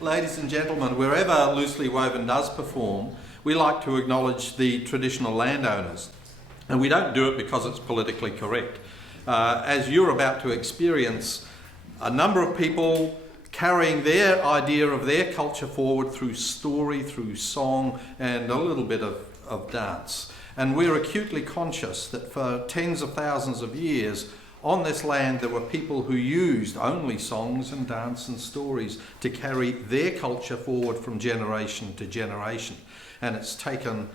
ladies and gentlemen, wherever Loosely Woven does perform, we like to acknowledge the traditional landowners. And we don't do it because it's politically correct. As you're about to experience, a number of people carrying their idea of their culture forward through story, through song, and a little bit of dance. And we're acutely conscious that for tens of thousands of years, on this land there were people who used only songs and dance and stories to carry their culture forward from generation to generation. And it's taken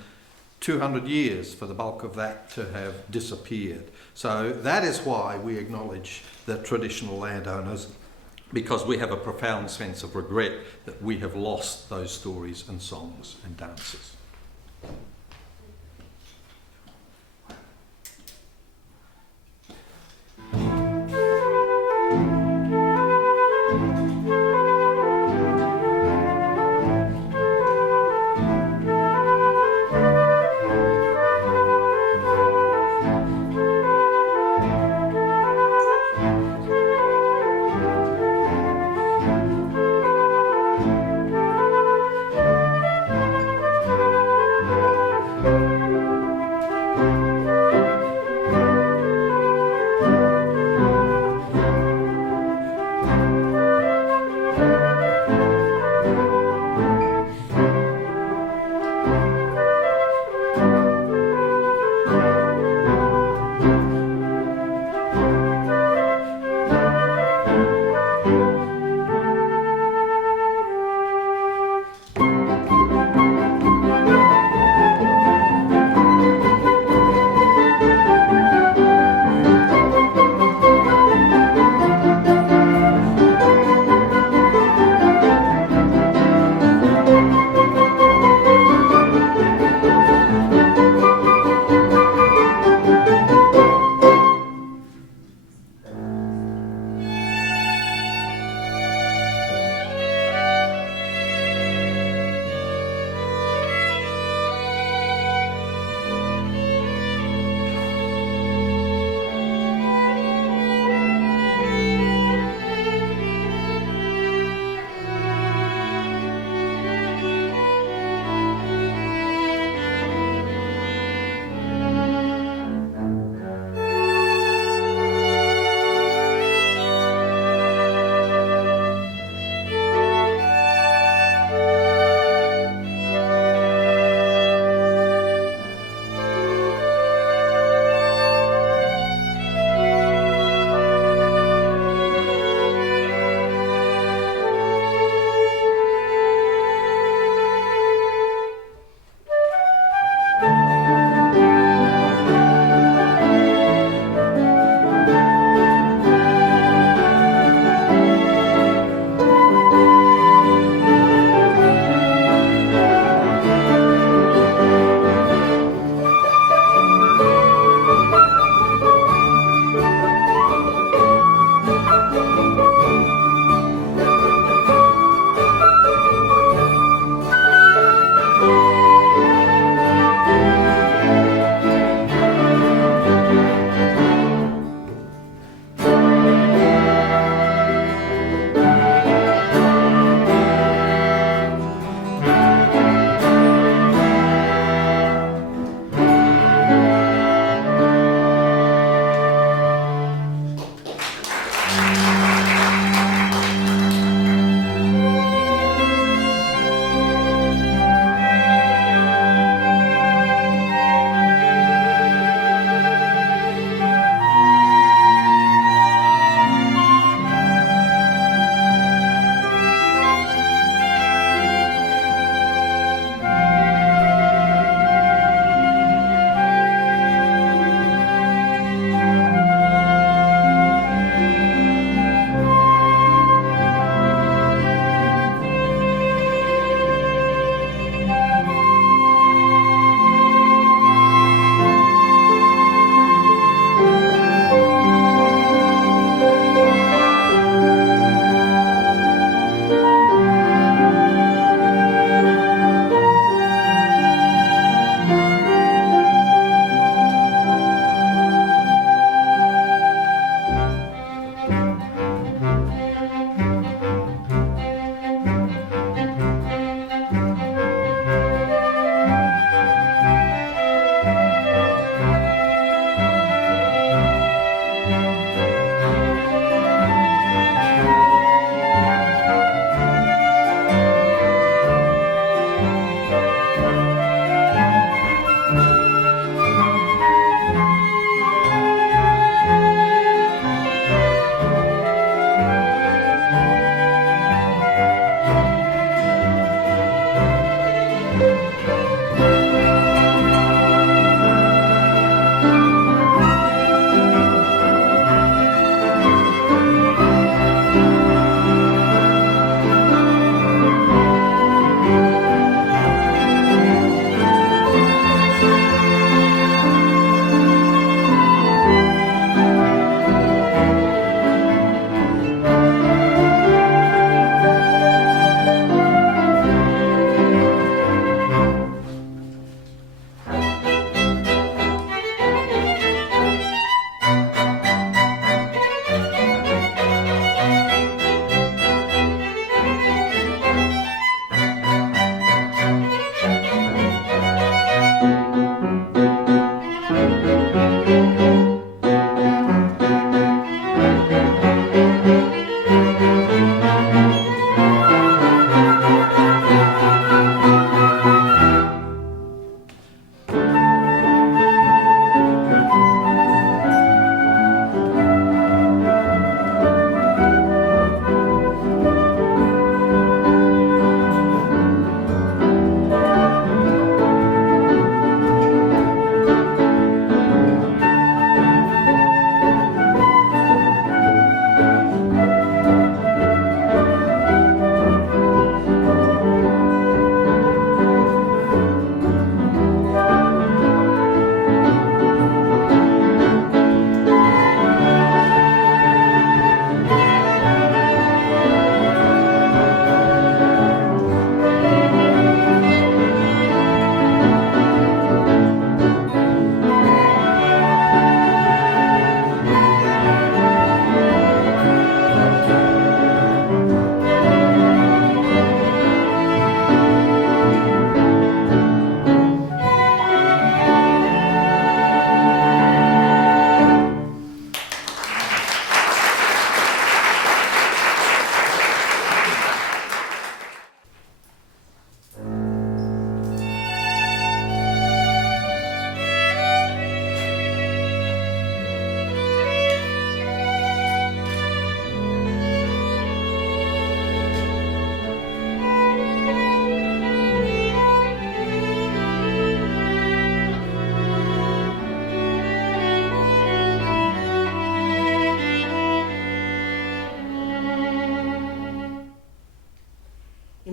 200 years for the bulk of that to have disappeared. So that is why we acknowledge the traditional landowners, because we have a profound sense of regret that we have lost those stories and songs and dances.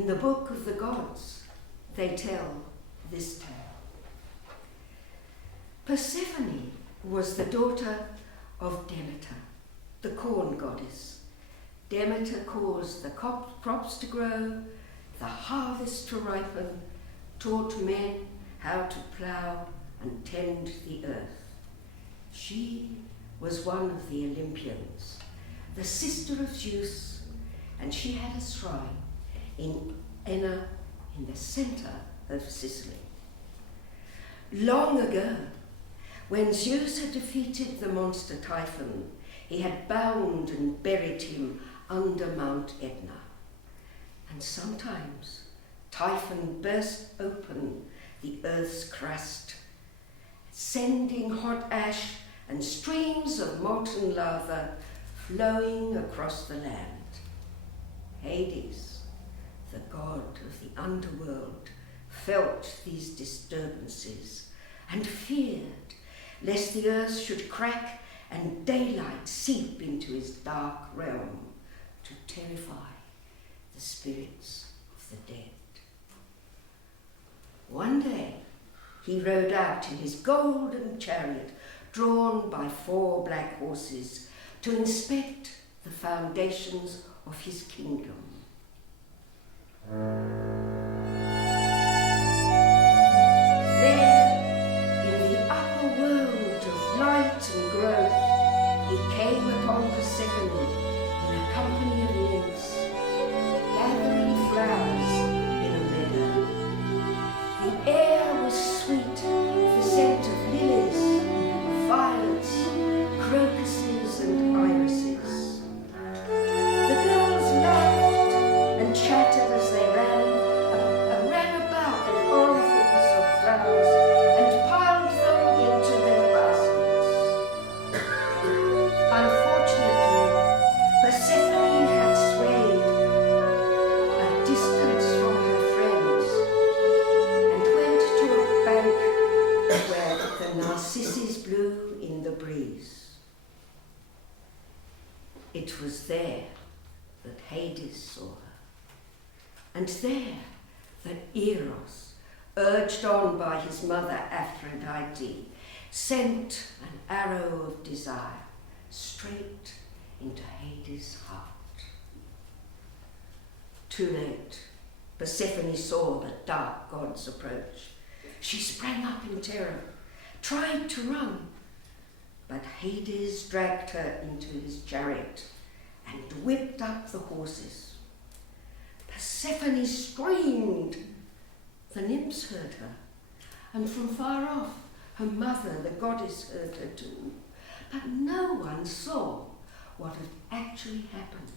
the book of the gods, they tell this tale. Persephone was the daughter of Demeter, the corn goddess. Demeter caused the crops to grow, the harvest to ripen, taught men how to plough and tend the earth. She was one of the Olympians, the sister of Zeus, and she had a shrine in Enna in the centre of Sicily. Long ago, when Zeus had defeated the monster Typhon, he had bound and buried him under Mount Etna. And sometimes Typhon burst open the earth's crust, sending hot ash and streams of molten lava flowing across the land. Hades, the god of the underworld, felt these disturbances and feared lest the earth should crack and daylight seep into his dark realm to terrify the spirits of the dead. One day, he rode out in his golden chariot, drawn by 4 black horses, to inspect the foundations of his kingdom. There, in the upper world of light and growth, he came upon Persephone in a company of nymphs, gathering flowers in a meadow. The air was sweet with the scent of lilies, of violets, crocuses and irises. The girls laughed and chattered as they ran about with armfuls of flowers and piled them into their baskets. Unfortunately, Persephone had swayed a distance from her friends and went to a bank where the narcissus blew in the breeze. It was there that Hades saw her, and there that Eros, urged on by his mother Aphrodite, sent an arrow of desire straight into Hades' heart. Too late, Persephone saw the dark god's approach. She sprang up in terror, tried to run, but Hades dragged her into his chariot and whipped up the horses. Persephone screamed. The nymphs heard her, and from far off, her mother, the goddess, heard her too. But no one saw what had actually happened.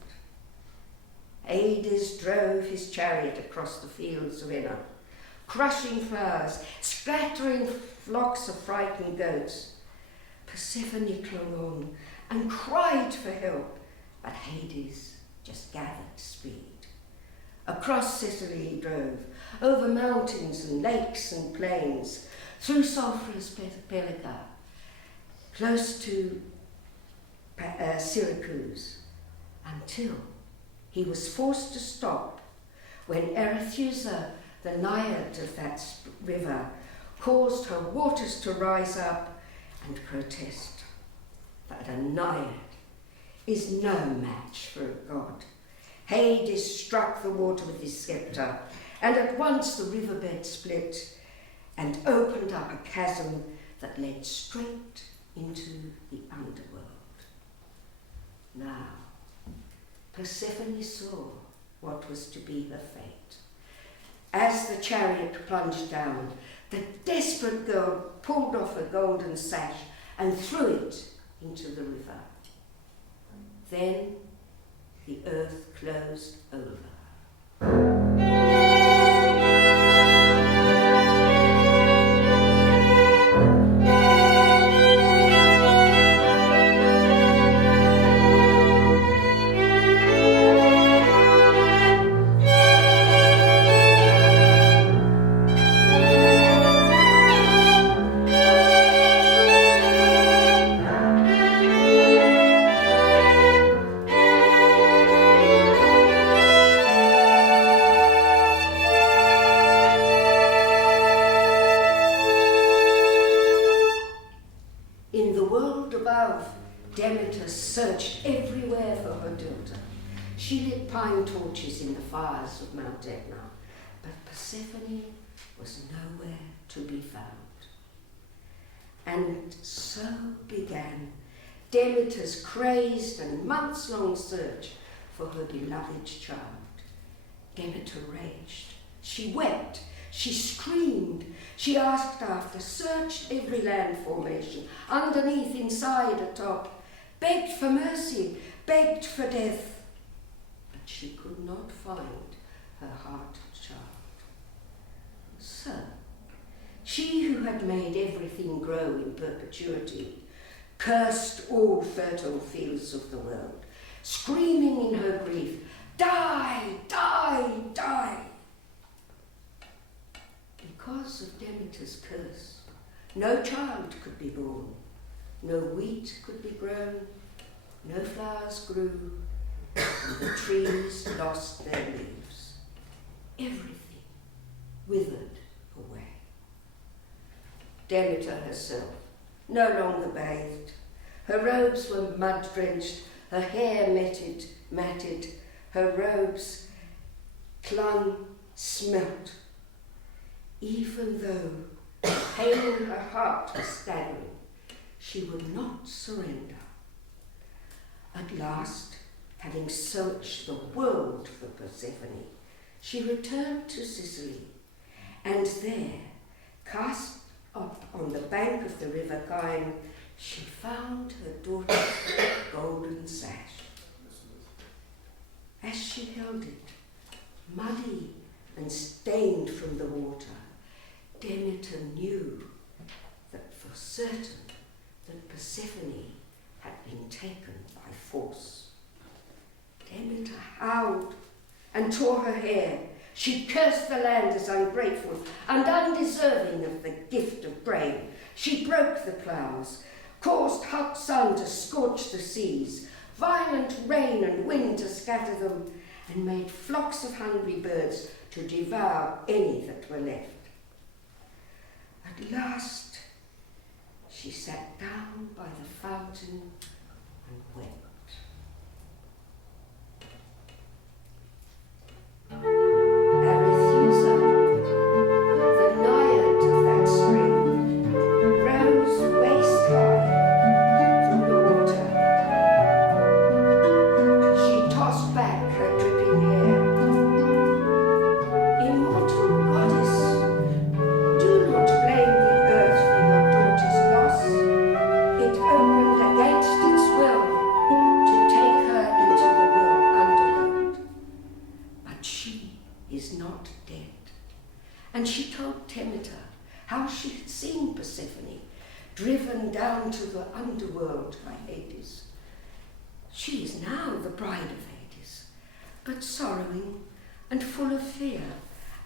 Hades drove his chariot across the fields of Enna, crushing flowers, scattering flocks of frightened goats. Persephone clung on and cried for help, but Hades just gathered speed. Across Sicily he drove, over mountains and lakes and plains, through sulphurous Pelica, close to Syracuse, until he was forced to stop when Arethusa, the naiad of that river, caused her waters to rise up and protest that a naiad is no match for a god. Hades struck the water with his sceptre, and at once the riverbed split and opened up a chasm that led straight into the underworld. Now, Persephone saw what was to be her fate. As the chariot plunged down, the desperate girl pulled off her golden sash and threw it into the river. Then the earth closed over. She lit pine torches in the fires of Mount Etna, but Persephone was nowhere to be found. And so began Demeter's crazed and months-long search for her beloved child. Demeter raged. She wept. She screamed. She asked after, searched every land formation, underneath, inside, atop, begged for mercy, begged for death. But she could not find her heart child. So, she who had made everything grow in perpetuity cursed all fertile fields of the world, screaming in her grief, die, die, die. Because of Demeter's curse, no child could be born, no wheat could be grown, no flowers grew, and the trees lost their leaves. Everything withered away. Demeter herself no longer bathed. Her robes were mud-drenched, her hair matted, her robes clung, smelt. Even though pain in her heart was staggering, she would not surrender. At last, having searched the world for Persephone, she returned to Sicily, and there, cast up on the bank of the river Beguine, she found her daughter's golden sash. As she held it, muddy and stained from the water, Demeter knew that for certain that Persephone had been taken by force. Demeter howled and tore her hair. She cursed the land as ungrateful and undeserving of the gift of grain. She broke the ploughs, caused hot sun to scorch the seas, violent rain and wind to scatter them, and made flocks of hungry birds to devour any that were left. At last, she sat down by the fountain and wept. Arethusa, the naiad of that spring, rose waist high from the water. She tossed back her dripping hair. Immortal goddess, do not blame the earth for your daughter's loss. It opened against its will to take her into the underworld. But she is not dead. And she told Demeter how she had seen Persephone driven down to the underworld by Hades. She is now the bride of Hades, but sorrowing and full of fear,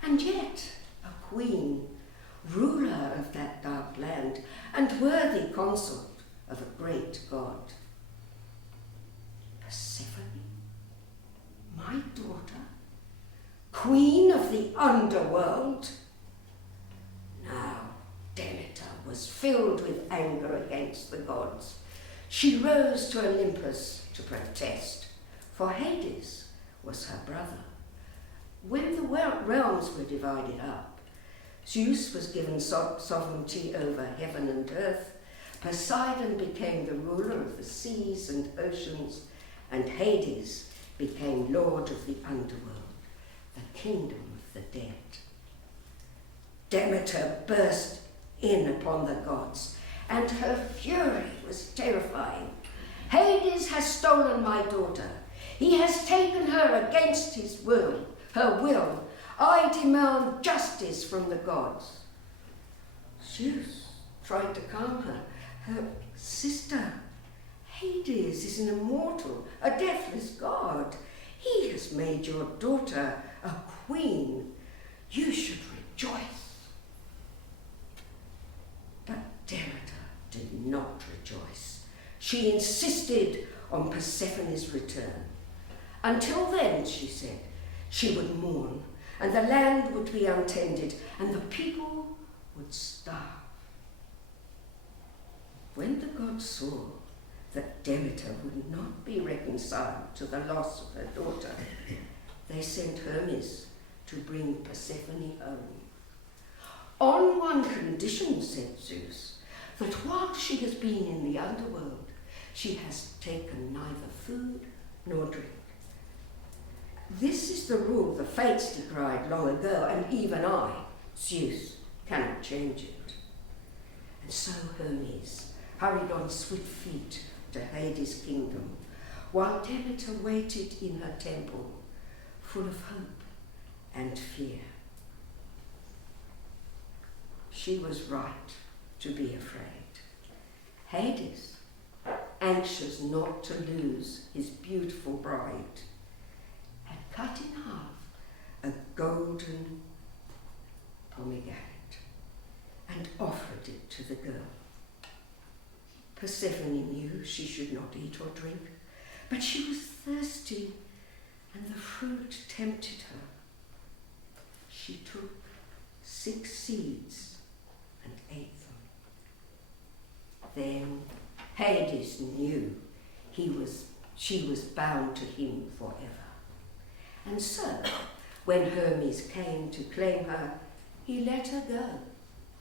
and yet a queen, ruler of that dark land, and worthy consort of a great god. Persephone, my daughter, queen of the underworld? Now Demeter was filled with anger against the gods. She rose to Olympus to protest, for Hades was her brother. When the realms were divided up, Zeus was given sovereignty over heaven and earth, Poseidon became the ruler of the seas and oceans, and Hades became lord of the underworld, the kingdom of the dead. Demeter burst in upon the gods, and her fury was terrifying. Hades has stolen my daughter. He has taken her against his will, her will. I demand justice from the gods. Zeus tried to calm her. Her sister, Hades, is an immortal, a deathless god. He has made your daughter a queen. You should rejoice. But Demeter did not rejoice. She insisted on Persephone's return. Until then, she said, she would mourn, and the land would be untended, and the people would starve. When the gods saw that Demeter would not be reconciled to the loss of her daughter, they sent Hermes to bring Persephone home. On one condition, said Zeus, that while she has been in the underworld, she has taken neither food nor drink. This is the rule the Fates decried long ago, and even I, Zeus, cannot change it. And so Hermes hurried on swift feet to Hades' kingdom, while Demeter waited in her temple, full of hope and fear. She was right to be afraid. Hades, anxious not to lose his beautiful bride, had cut in half a golden pomegranate and offered it to the girl. Persephone knew she should not eat or drink, but she was thirsty, and the fruit tempted her. She took 6 seeds and ate them. Then Hades knew she was bound to him forever. And so, when Hermes came to claim her, he let her go,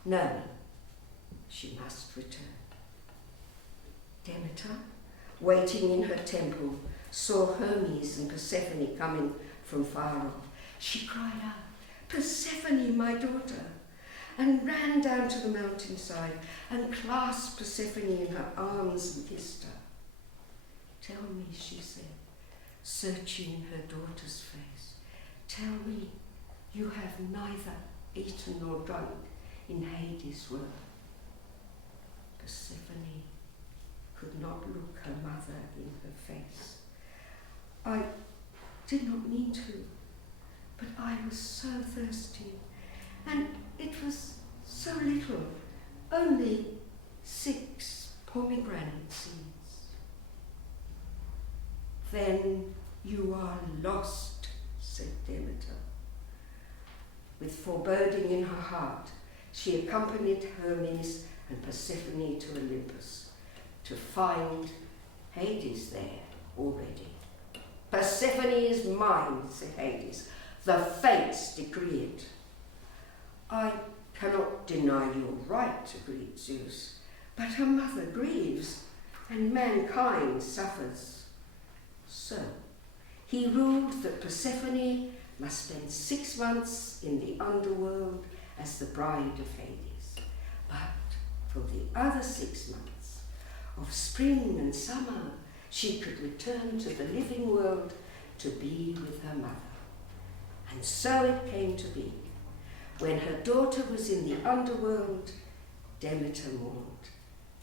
knowing she must return. Demeter, waiting in her temple, saw Hermes and Persephone coming from far off. She cried out, "Persephone, my daughter," and ran down to the mountainside and clasped Persephone in her arms and kissed her. "Tell me," she said, searching her daughter's face, "tell me you have neither eaten nor drunk in Hades' world." Persephone could not look her mother in her face. "I did not mean to, but I was so thirsty, and it was so little, only 6 pomegranate seeds." "Then you are lost," said Demeter. With foreboding in her heart, she accompanied Hermes and Persephone to Olympus, to find Hades there already. "Persephone is mine," said Hades. "The Fates decree it." "I cannot deny your right," agreed Zeus, "but her mother grieves, and mankind suffers." So he ruled that Persephone must spend 6 months in the underworld as the bride of Hades, but for the other 6 months of spring and summer she could return to the living world to be with her mother. And so it came to be. When her daughter was in the underworld, Demeter mourned.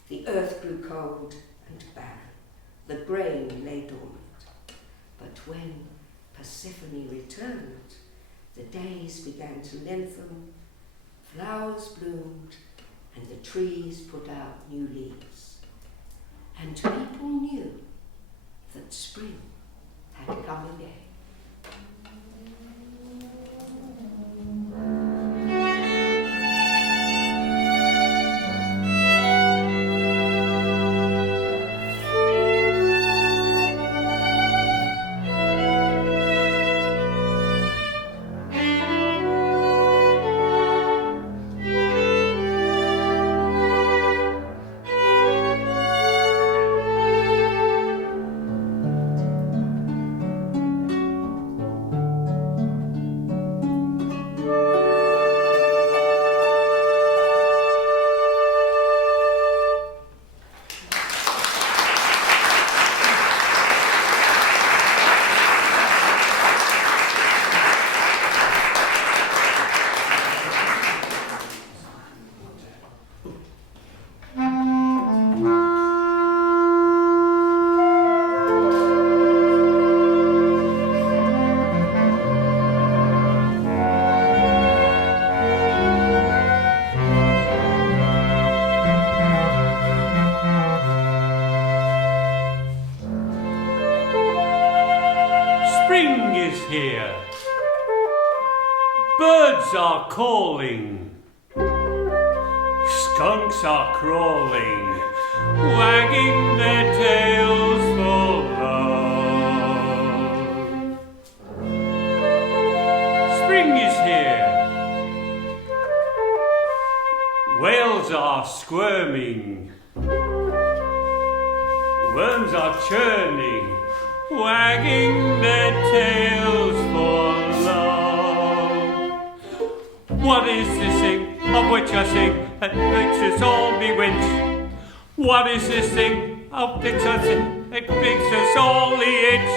The earth grew cold and barren. The grain lay dormant. But when Persephone returned, the days began to lengthen, flowers bloomed, and the trees put out new leaves. And people knew that spring had come again. Birds are calling, skunks are crawling, wagging their tails for love. Spring is here. Whales are squirming. Worms are churning, wagging their tails for love. What is this thing of which I sing that makes us all bewitch? What is this thing of which I sing that makes us all itch?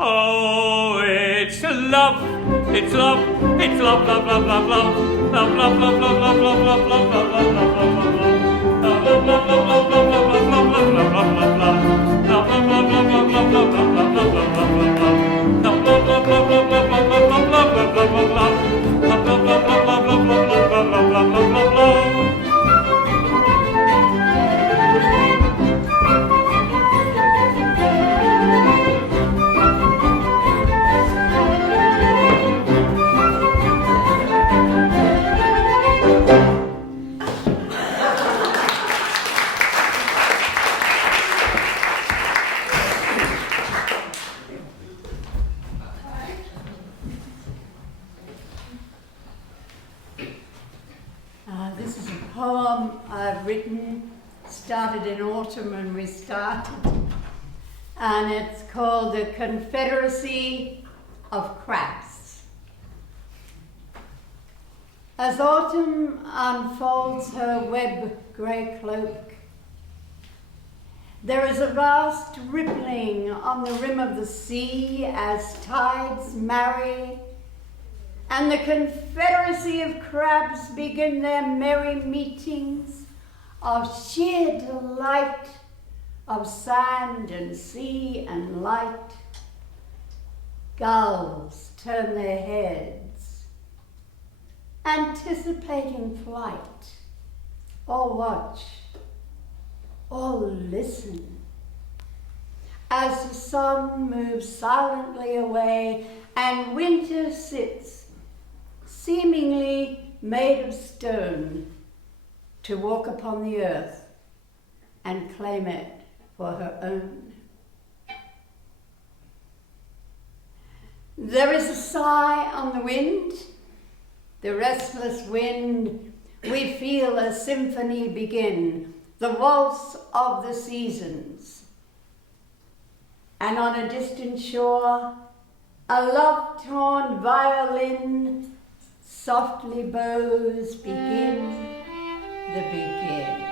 Oh, it's love, it's love, it's love, love, love, love, love, love, love, love, love, love, love, love, love, love, love, love, This is a poem I've written, started in autumn when we started, and it's called The Confederacy of Crabs. As autumn unfolds her web grey cloak, there is a vast rippling on the rim of the sea as tides marry, and the confederacy of crabs begin their merry meetings of sheer delight, of sand and sea and light. Gulls turn their heads, anticipating flight, or watch, or listen, as the sun moves silently away and winter sits, seemingly made of stone, to walk upon the earth and claim it for her own. There is a sigh on the wind, the restless wind. We feel a symphony begin, the waltz of the seasons. And on a distant shore, a love-torn violin softly bows begin the begin.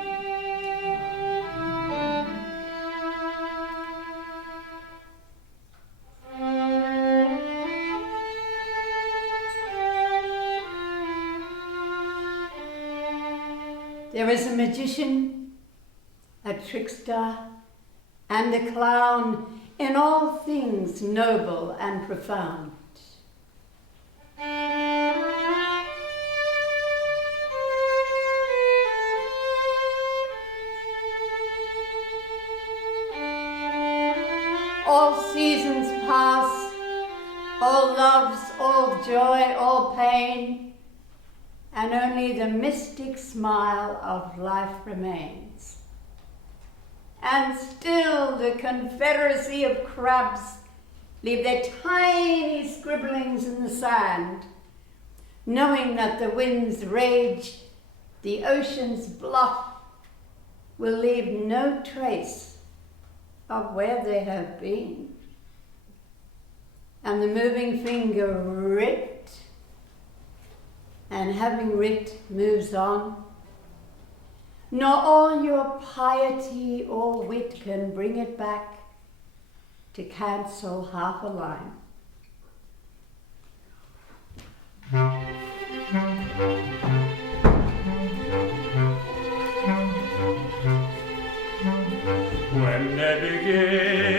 There is a magician, a trickster, and a clown in all things noble and profound. All seasons pass, all loves, all joy, all pain, and only the mystic smile of life remains. And still the confederacy of crabs leave their tiny scribblings in the sand, knowing that the wind's rage, the ocean's bluff, will leave no trace of where they have been. And the moving finger writ, and having writ moves on, nor all your piety or wit can bring it back to cancel half a line. When they begin,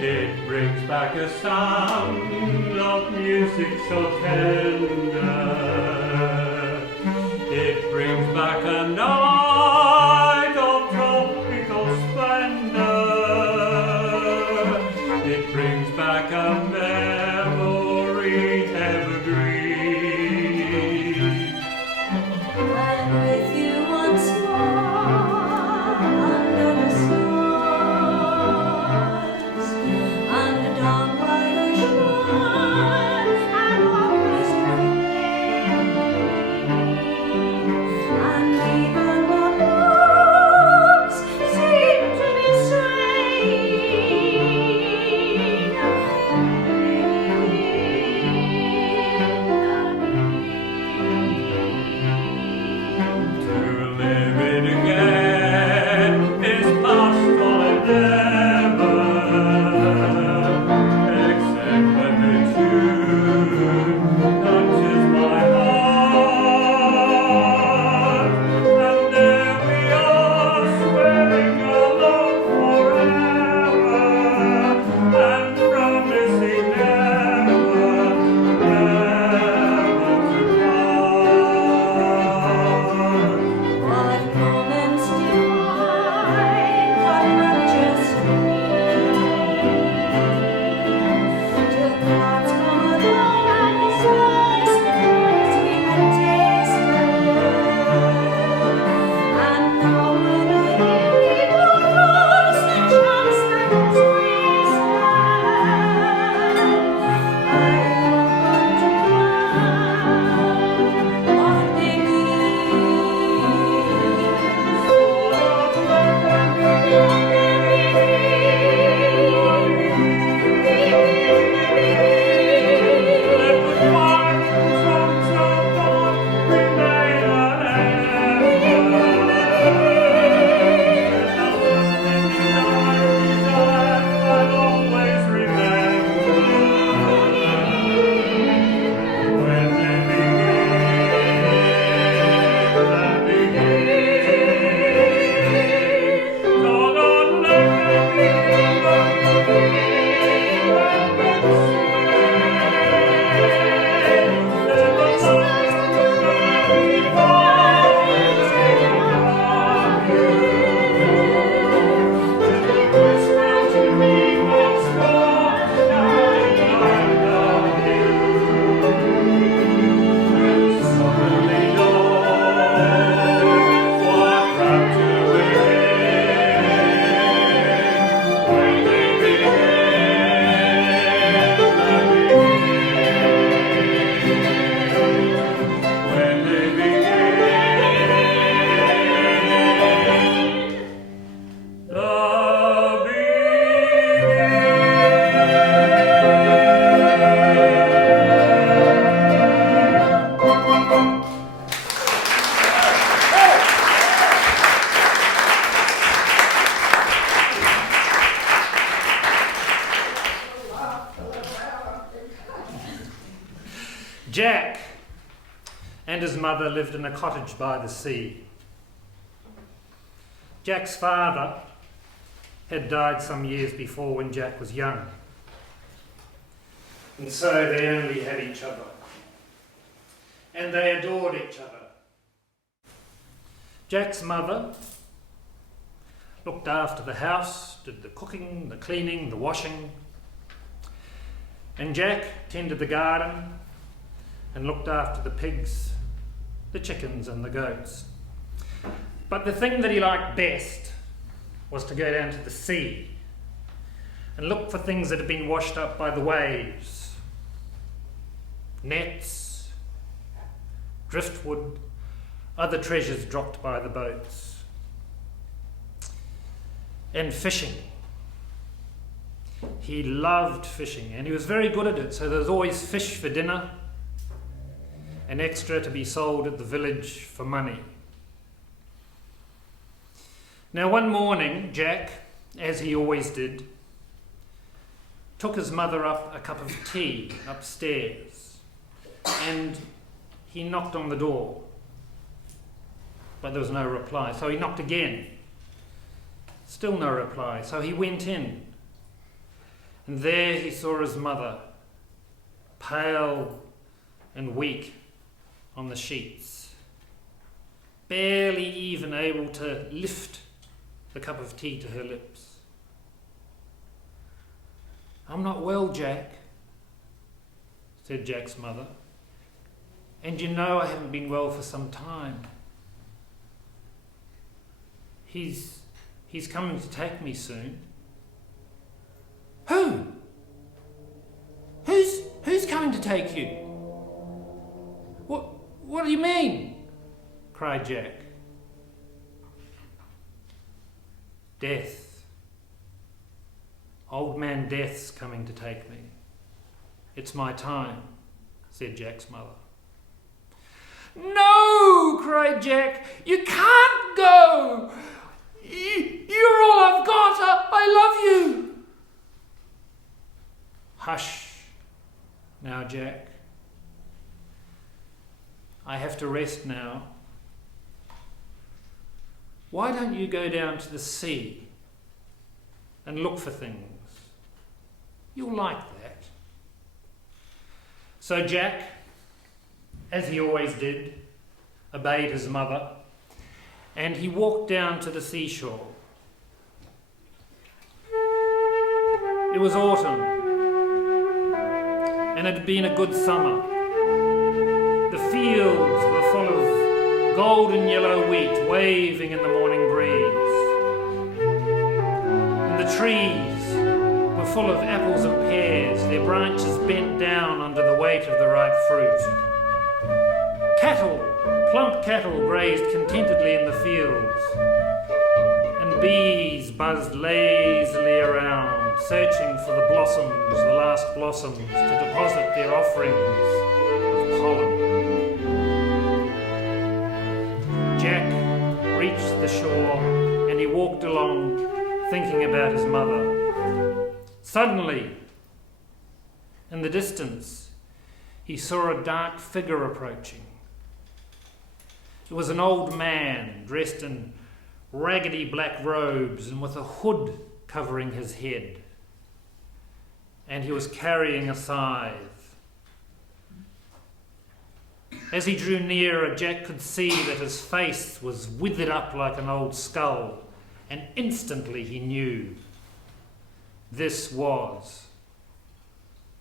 it brings back a sound of music so tender. It brings back a night of tropical splendor. It brings back a memory evergreen. Jack and his mother lived in a cottage by the sea. Jack's father had died some years before when Jack was young, and so they only had each other, and they adored each other. Jack's mother looked after the house, did the cooking, the cleaning, the washing, and Jack tended the garden and looked after the pigs, the chickens and the goats. But the thing that he liked best was to go down to the sea and look for things that had been washed up by the waves. Nets, driftwood, other treasures dropped by the boats. And fishing. He loved fishing and he was very good at it, so there was always fish for dinner and extra to be sold at the village for money. Now one morning, Jack, as he always did, took his mother up a cup of tea upstairs and he knocked on the door, but there was no reply, so he knocked again. Still no reply, so he went in, and there he saw his mother, pale and weak on the sheets, barely even able to lift the cup of tea to her lips. "I'm not well, Jack," said Jack's mother, "and you know I haven't been well for some time. He's coming to take me soon." "Who? Who's coming to take you?" What do you mean?" cried Jack. "Death. Old man Death's coming to take me. It's my time," said Jack's mother. "No!" cried Jack. "You can't go! You're all I've got! I love you!" "Hush now, Jack. I have to rest now. Why don't you go down to the sea and look for things? You'll like that." So Jack, as he always did, obeyed his mother, and he walked down to the seashore. It was autumn, and it had been a good summer. The fields were full of golden yellow wheat waving in the morning breeze, and the trees were full of apples and pears, their branches bent down under the weight of the ripe fruit. Plump cattle grazed contentedly in the fields, and bees buzzed lazily around, searching for the blossoms, the last blossoms, to deposit their offerings of pollen. Jack reached the shore and he walked along, thinking about his mother. Suddenly, in the distance, he saw a dark figure approaching. It was an old man dressed in raggedy black robes and with a hood covering his head, and he was carrying a scythe. As he drew nearer, Jack could see that his face was withered up like an old skull, and instantly he knew this was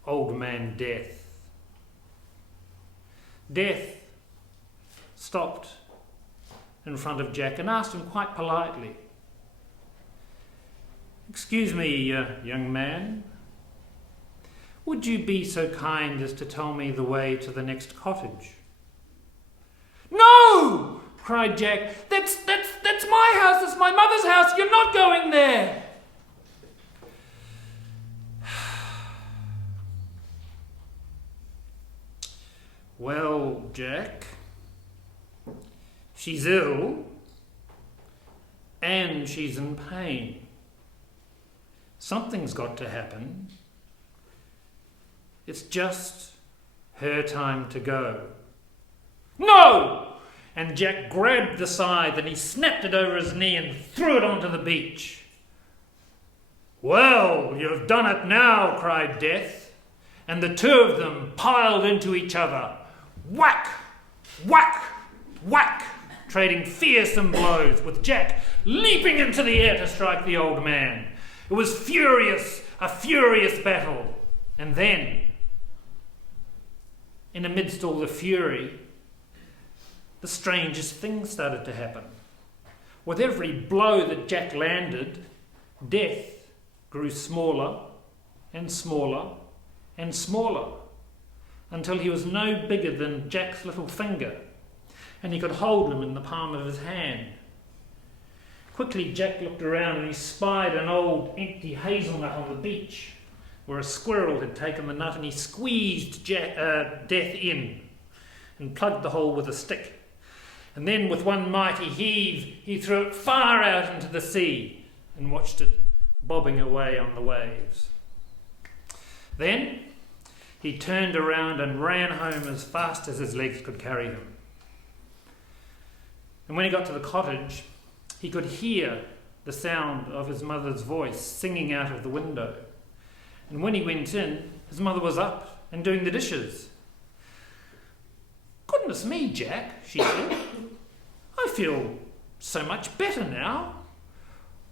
Old Man Death. Death stopped in front of Jack and asked him quite politely, "Excuse me, young man, would you be so kind as to tell me the way to the next cottage?" "No!" cried Jack. That's my house. It's my mother's house. You're not going there." "Well, Jack, she's ill and she's in pain. Something's got to happen. It's just Her time to go. No! And Jack grabbed the scythe and he snapped it over his knee and threw it onto the beach. Well, you've done it now, cried Death, and the two of them piled into each other. Whack! Whack! Whack! Trading fearsome blows, with Jack leaping into the air to strike the old man. It was a furious battle. And then, in amidst all the fury, the strangest thing started to happen. With every blow that Jack landed, Death grew smaller and smaller and smaller, until he was no bigger than Jack's little finger, and he could hold him in the palm of his hand. Quickly Jack looked around and he spied an old empty hazelnut on the beach, where a squirrel had taken the nut, and he squeezed Death in and plugged the hole with a stick. And then with one mighty heave, he threw it far out into the sea and watched it bobbing away on the waves. Then he turned around and ran home as fast as his legs could carry him. And when he got to the cottage, he could hear the sound of his mother's voice singing out of the window. And when he went in, his mother was up and doing the dishes. Goodness me, Jack, she said. I feel so much better now.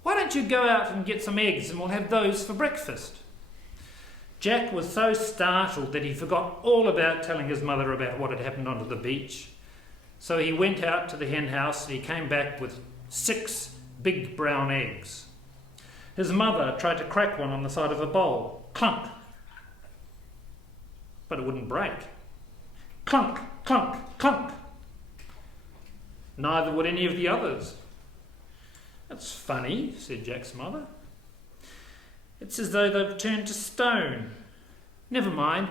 Why don't you go out and get some eggs and we'll have those for breakfast? Jack was so startled that he forgot all about telling his mother about what had happened onto the beach. So he went out to the hen house and he came back with 6 big brown eggs. His mother tried to crack one on the side of a bowl. Clunk! But it wouldn't break. Clunk, clunk, clunk! Neither would any of the others. That's funny, said Jack's mother. It's as though they've turned to stone. Never mind.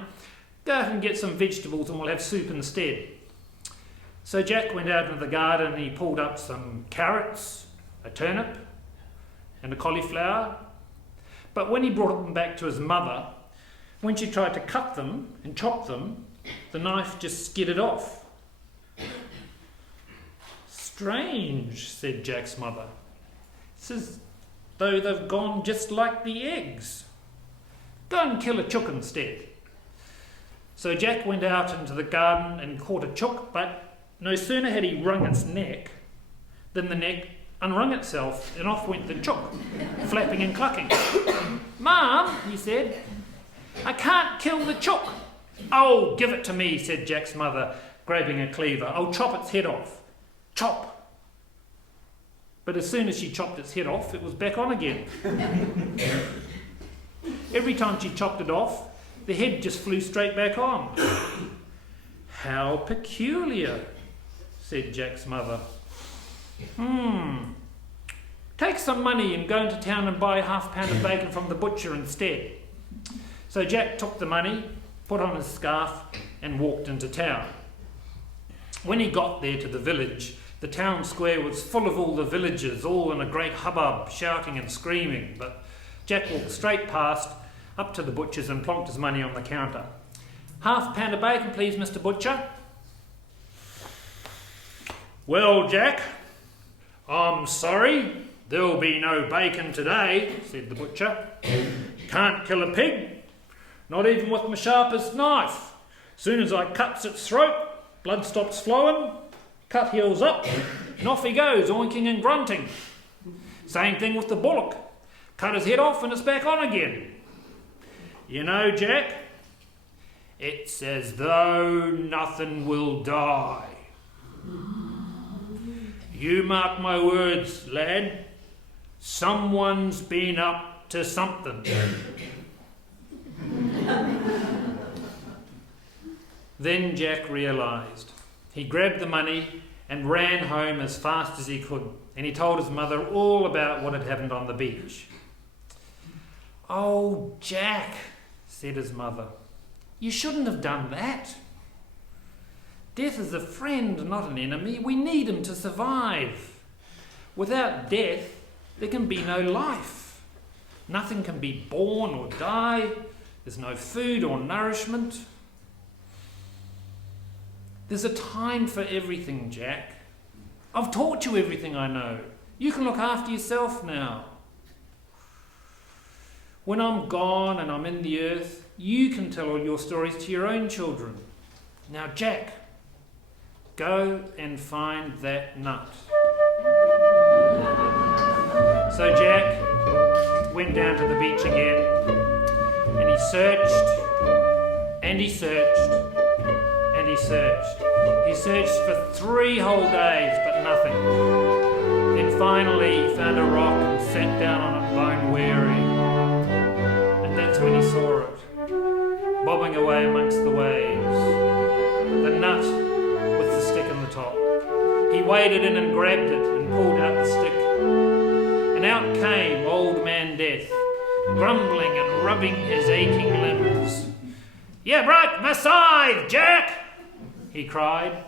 Go out and get some vegetables and we'll have soup instead. So Jack went out into the garden and he pulled up some carrots, a turnip and a cauliflower. But when he brought them back to his mother, when she tried to cut them and chop them, the knife just skidded off. Strange, said Jack's mother. It's as though they've gone just like the eggs. Go and kill a chook instead. So Jack went out into the garden and caught a chook, but no sooner had he wrung its neck than the neck unwrung itself, and off went the chook, flapping and clucking. Mum, he said, I can't kill the chook. Oh, give it to me, said Jack's mother, grabbing a cleaver. I'll chop its head off. Chop. But as soon as she chopped its head off, it was back on again. Every time she chopped it off, the head just flew straight back on. How peculiar, said Jack's mother. Take some money and go into town and buy half a pound of bacon from the butcher instead. So Jack took the money, put on his scarf and walked into town. When he got there to the village, the town square was full of all the villagers, all in a great hubbub, shouting and screaming. But Jack walked straight past, up to the butcher's and plonked his money on the counter. Half a pound of bacon, please, Mr. Butcher. Well, Jack, I'm sorry, there'll be no bacon today, said the butcher. Can't kill a pig, not even with my sharpest knife. Soon as I cuts its throat, blood stops flowing, cut heals up, and off he goes, oinking and grunting. Same thing with the bullock. Cut his head off and it's back on again. You know, Jack, it's as though nothing will die. You mark my words, lad. Someone's been up to something. Then Jack realised. He grabbed the money and ran home as fast as he could, and he told his mother all about what had happened on the beach. Oh, Jack, said his mother, you shouldn't have done that. Death is a friend, not an enemy. We need him to survive. Without death, there can be no life. Nothing can be born or die. There's no food or nourishment. There's a time for everything, Jack. I've taught you everything I know. You can look after yourself now. When I'm gone and I'm in the earth, you can tell all your stories to your own children. Now, Jack, go and find that nut. So Jack went down to the beach again, and he searched, and he searched, and he searched. He searched for 3 whole days, but nothing. Then finally he found a rock and sat down on it, bone weary. And that's when he saw it, bobbing away amongst the waves. The nut with the stick on the top. He waded in and grabbed it and pulled out the stick. And out came Old Man Death, grumbling and rubbing his aching limbs. "You broke my scythe, Jack!" he cried.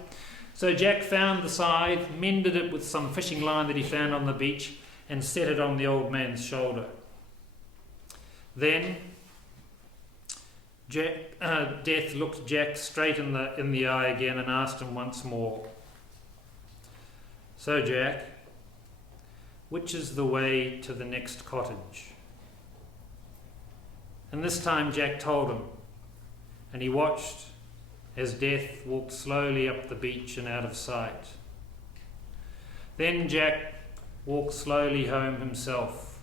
So Jack found the scythe, mended it with some fishing line that he found on the beach, and set it on the old man's shoulder. Then Death looked Jack straight in the eye again and asked him once more, "So, Jack, which is the way to the next cottage?" And this time Jack told him, and he watched as Death walked slowly up the beach and out of sight. Then Jack walked slowly home himself.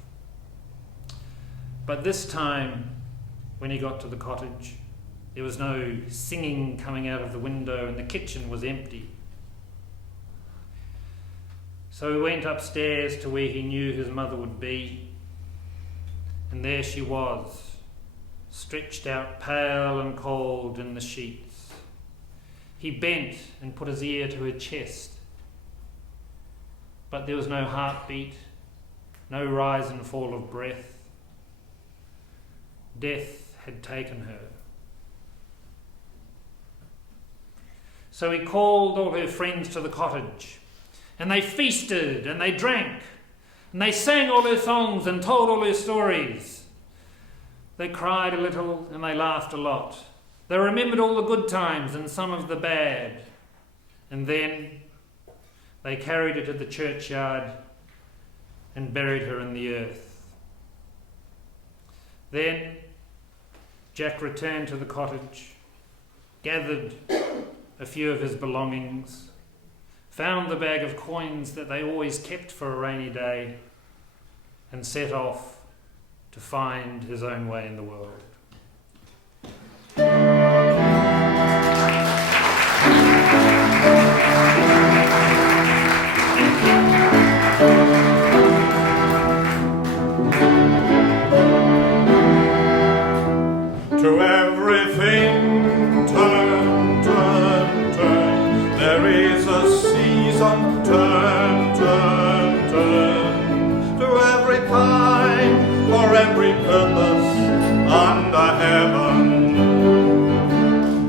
But this time, when he got to the cottage, there was no singing coming out of the window and the kitchen was empty. So he went upstairs to where he knew his mother would be, and there she was, stretched out pale and cold in the sheets. He bent and put his ear to her chest, but there was no heartbeat, no rise and fall of breath. Death had taken her. So he called all her friends to the cottage, and they feasted and they drank, and they sang all her songs and told all her stories. They cried a little and they laughed a lot. They remembered all the good times and some of the bad. And then they carried her to the churchyard and buried her in the earth. Then Jack returned to the cottage, gathered a few of his belongings, found the bag of coins that they always kept for a rainy day, and set off to find his own way in the world. To everything turn, turn, turn. There is a season, turn, turn, turn. To every time, for every purpose under heaven.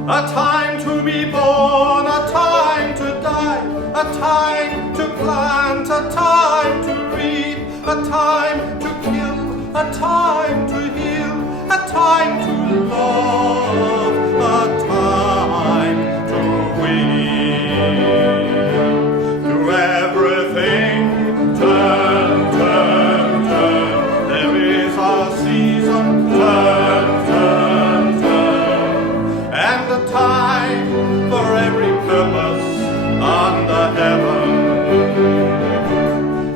A time to be born, a time to die, a time to plant, a time to reap, a time to kill, a time to heal, a time to love, a time to weep. To everything turn, turn, turn. There is a season, turn, turn, turn. And a time for every purpose under heaven.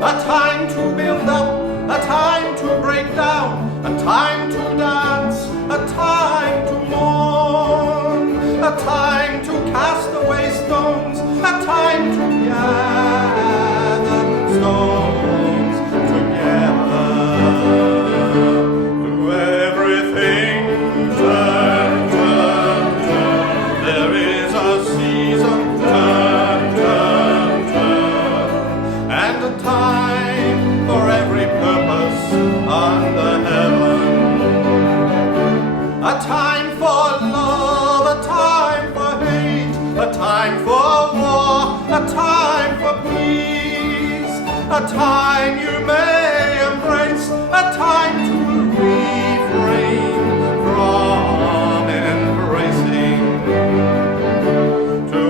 A time to build up, a time to break down, a time to dance, a time to mourn, a time to cast away stones, a time to gather stones together. To everything turn, turn, turn. There is a season, turn, turn, turn. And a time for every purpose under heaven. A time for love, a time for hate, a time for war, a time for peace, a time you may embrace, a time to refrain from embracing. To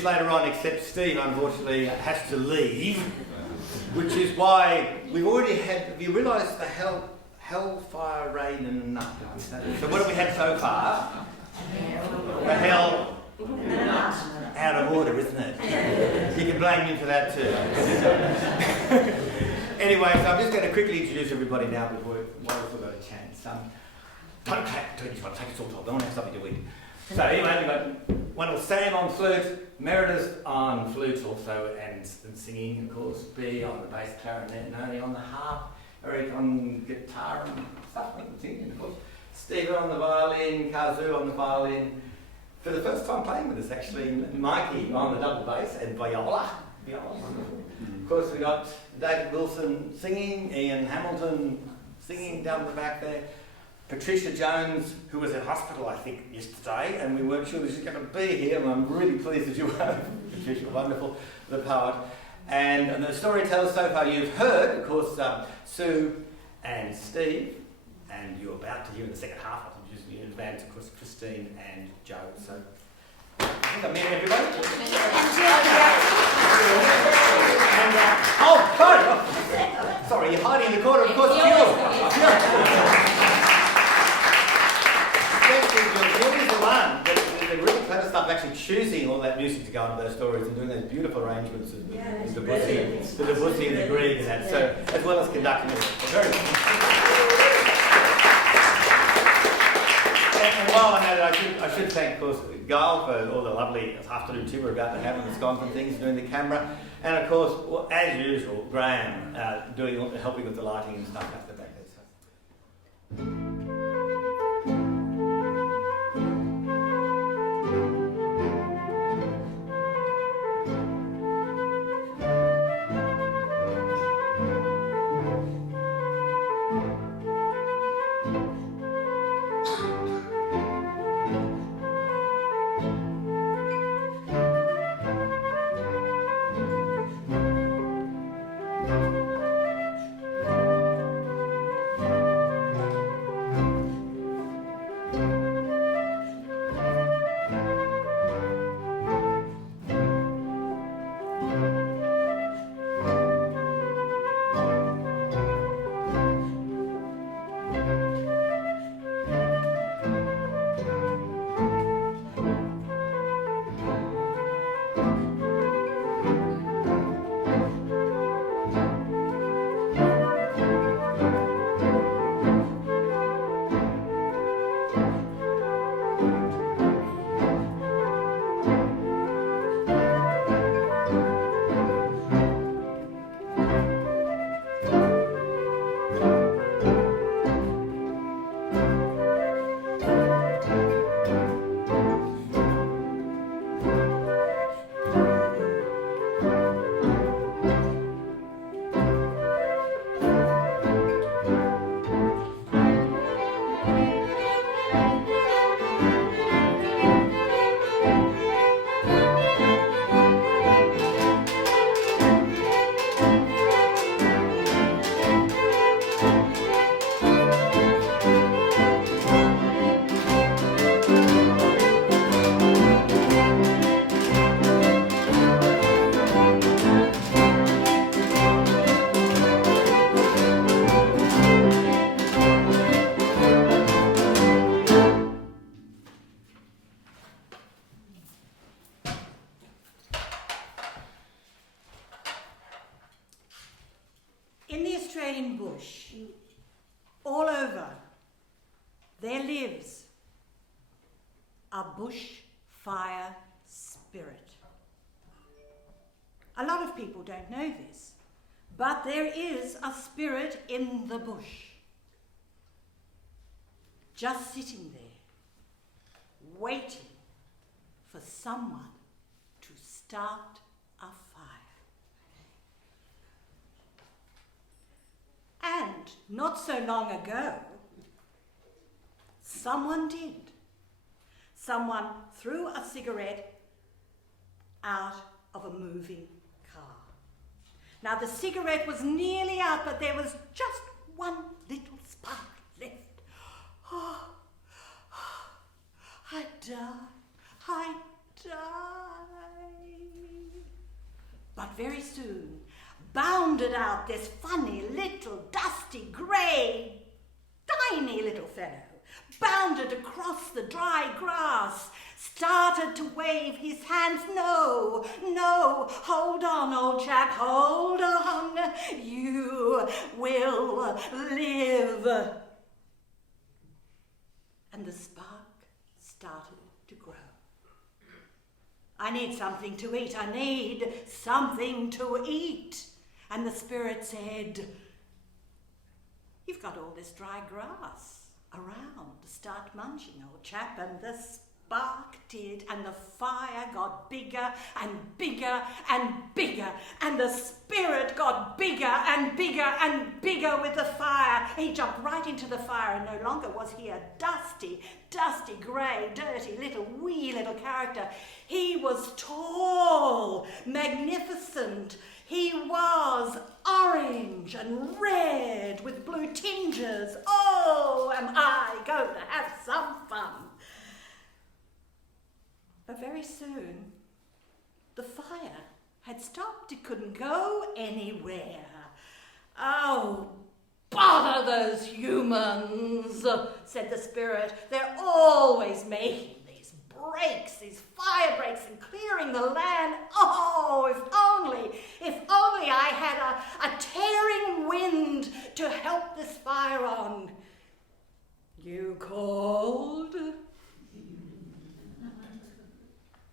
this later on, except Steve unfortunately has to leave, which is why we've already had. Have you realised the hellfire, rain, and nut? So what have we had so far? The hell. Out of order, isn't it? You can blame me for that too. Anyway, so I'm just going to quickly introduce everybody now before we've got a chance. Don't clap, don't just want to take us all top. I want to have something to eat. So anyway, we've got one with Sam on flute, Meredith on flute also, and singing, of course, B on the bass clarinet, Noni on the harp, Eric on guitar and stuff, and singing, of course, Steve on the violin, Kazoo on the violin. For the first time playing with us, actually, Mikey on the double bass and viola. Wonderful. Of course, we got David Wilson singing, Ian Hamilton singing down the back there, Patricia Jones, who was at hospital, I think, yesterday, and we weren't sure she was going to be here, and I'm really pleased that you were. Patricia, wonderful, the poet. And the storytellers so far you've heard, of course, Sue and Steve, and you're about to hear in the second half, in advance, of course, Christine and Joe. So I think I'm meeting everybody. And, sorry, you're hiding in the corner, of course, Jill is the one the really clever stuff of actually choosing all that music to go into those stories and doing those beautiful arrangements with the Debussy and the Grieg and that, so as well as conducting it. Very And while I'm at it, I should thank, of course, Gail for all the lovely afternoon tea we're about to have in Wisconsin things, doing the camera, and of course, as usual, Graham helping with the lighting and stuff at the back there. So. Australian bush, all over, there lives a bushfire spirit. A lot of people don't know this, but there is a spirit in the bush, just sitting there, waiting for someone to start a fire. And not so long ago, someone did. Someone threw a cigarette out of a moving car. Now the cigarette was nearly out, but there was just one little spark left. Oh, I die, I die. But very soon bounded out this funny little dusty grey, tiny little fellow, bounded across the dry grass, started to wave his hands. No, no, hold on, old chap, hold on, you will live. And the spark started to grow. I need something to eat, I need something to eat. And the spirit said, you've got all this dry grass around. Start munching, old chap. And the spark did, and the fire got bigger and bigger and bigger, and the spirit got bigger and bigger and bigger with the fire. He jumped right into the fire, and no longer was he a dusty, grey, dirty, wee little character. He was tall, magnificent. He was orange and red with blue tinges. Oh, am I going to have some fun? But very soon, the fire had stopped. It couldn't go anywhere. Oh, bother those humans, said the spirit. They're always making these breaks, these fire breaks, and clearing the land. Oh, if only I had a tearing wind to help this fire on. You called?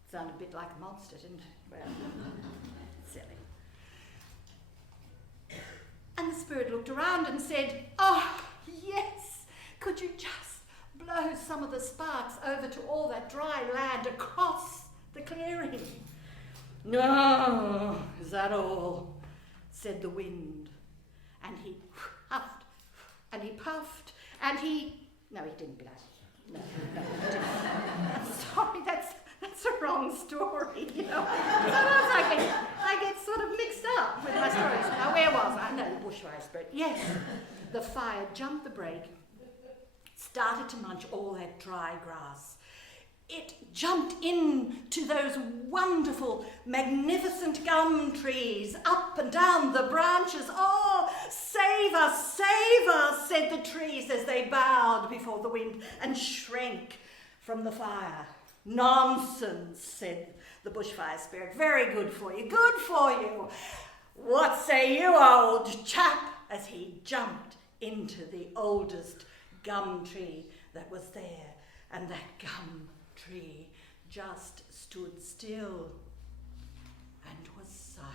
Sounded a bit like a monster, didn't it? Well, silly. And the spirit looked around and said, oh, yes, could you just blow some of the sparks over to all that dry land across the clearing? No, is that all? Said the wind. And he huffed, and he puffed, and no, he didn't blow. No, he didn't. I'm sorry, that's a wrong story, you know. Sometimes I get sort of mixed up with my stories. Now, where was I? No, the bushfire spirit. Yes, the fire jumped the break, started to munch all that dry grass. It jumped into those wonderful, magnificent gum trees, up and down the branches. Oh, save us, said the trees as they bowed before the wind and shrank from the fire. Nonsense, said the bushfire spirit. Very good for you, good for you. What say you, old chap? As he jumped into the oldest gum tree that was there, and that gum tree just stood still and was silent.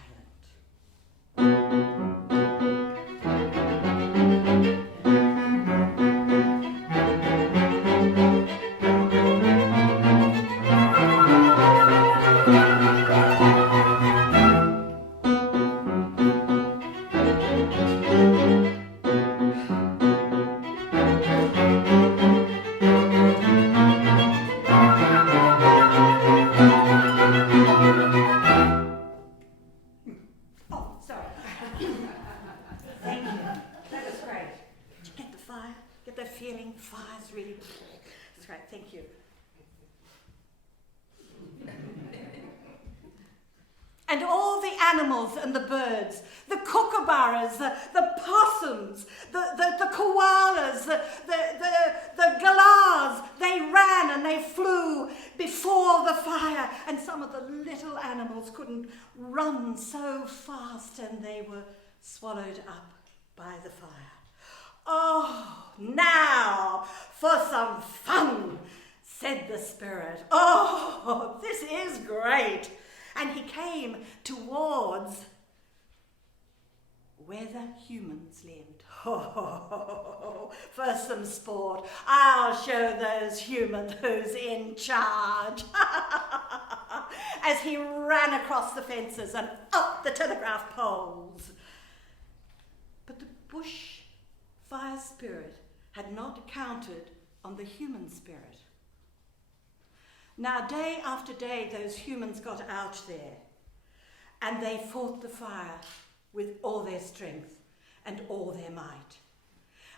Thank you. And all the animals and the birds, the kookaburras, the possums, the koalas, the galahs, they ran and they flew before the fire, and some of the little animals couldn't run so fast, and they were swallowed up by the fire. Oh, now for some fun, said the spirit. Oh, this is great. And he came towards where the humans lived. Oh, for some sport, I'll show those humans who's in charge. As he ran across the fences and up the telegraph poles. But the bushfire spirit had not counted on the human spirit. Now, day after day, those humans got out there and they fought the fire with all their strength and all their might.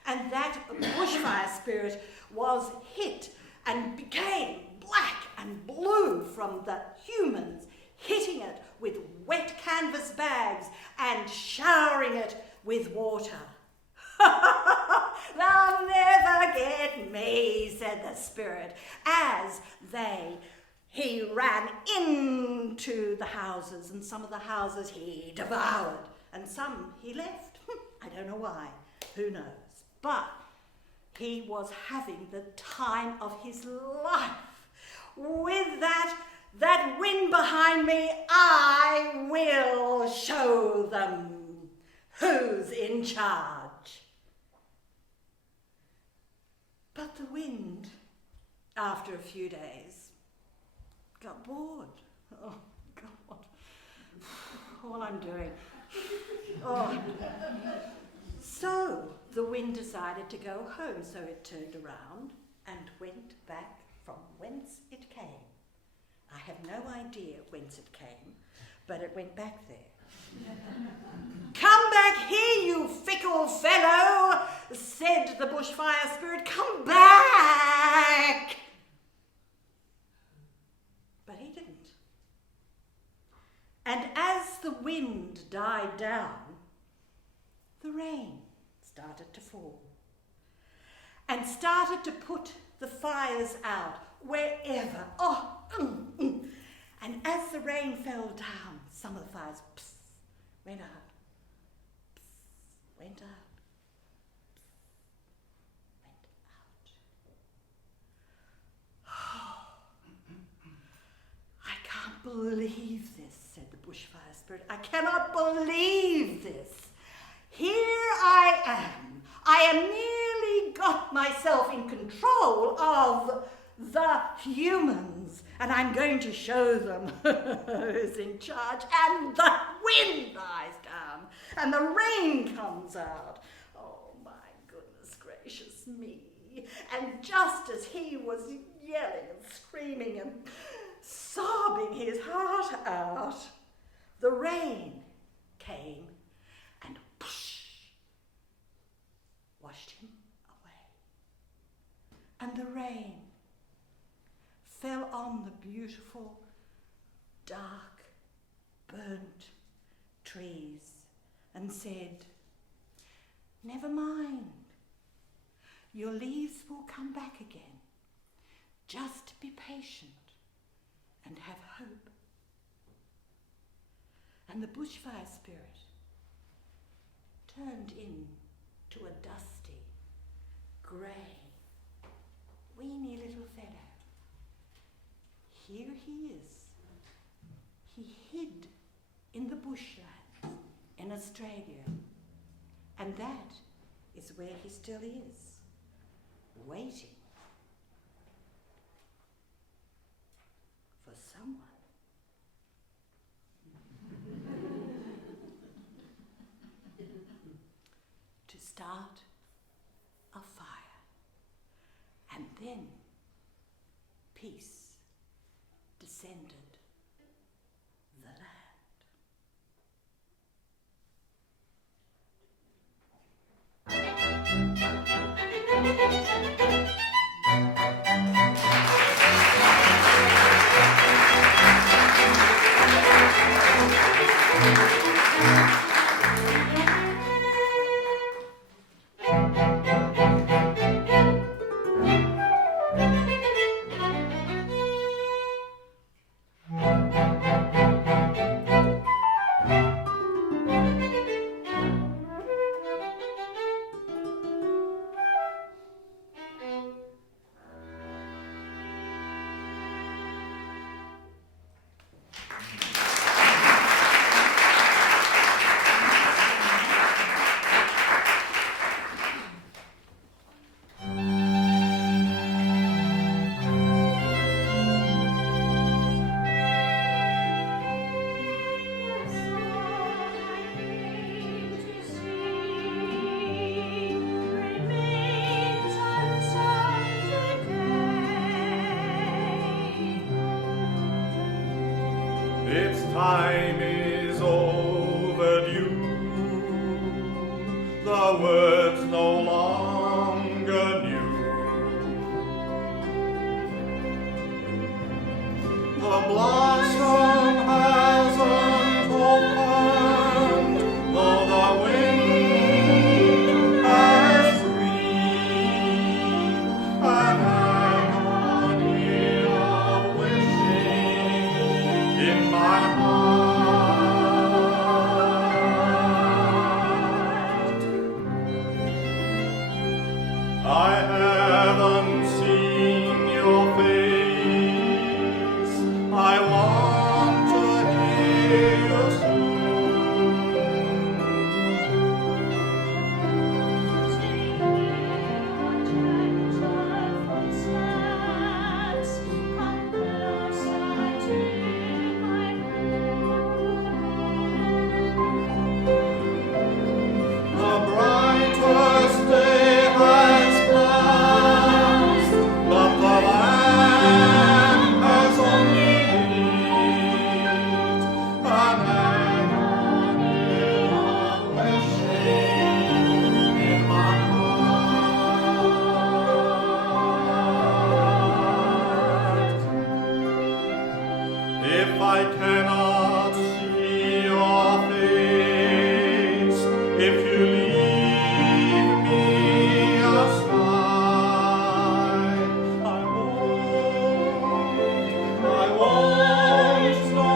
And that bushfire spirit was hit and became black and blue from the humans hitting it with wet canvas bags and showering it with water. "They'll never get me," said the spirit, as he ran into the houses, and some of the houses he devoured, and some he left. I don't know why, who knows, but he was having the time of his life. "With that wind behind me, I will show them who's in charge." But the wind, after a few days, got bored. Oh, God. All I'm doing. Oh. So the wind decided to go home, so it turned around and went back from whence it came. I have no idea whence it came, but it went back there. "Come back here, you fickle fellow," said the bushfire spirit. "Come back!" But he didn't. And as the wind died down, the rain started to fall and started to put the fires out wherever. And as the rain fell down, some of the fires went out, went out, went out. "I can't believe this," said the bushfire spirit. "I cannot believe this. Here I am. I am nearly got myself in control of the humans, and I'm going to show them who's in charge." And the wind dies down, and the rain comes out. Oh my goodness gracious me. And just as he was yelling and screaming and sobbing his heart out, the rain came and washed him away. And the rain fell on the beautiful, dark, burnt trees and said, "Never mind, your leaves will come back again. Just be patient and have hope." And the bushfire spirit turned into a dusty, grey, weeny little fellow. Here he is. He hid in the bushlands in Australia, and that is where he still is, waiting for someone. To start a fire, and then peace descended the land. Its time is overdue. The words no longer new. The blossom has a I cannot see your face if you leave me aside. I won't try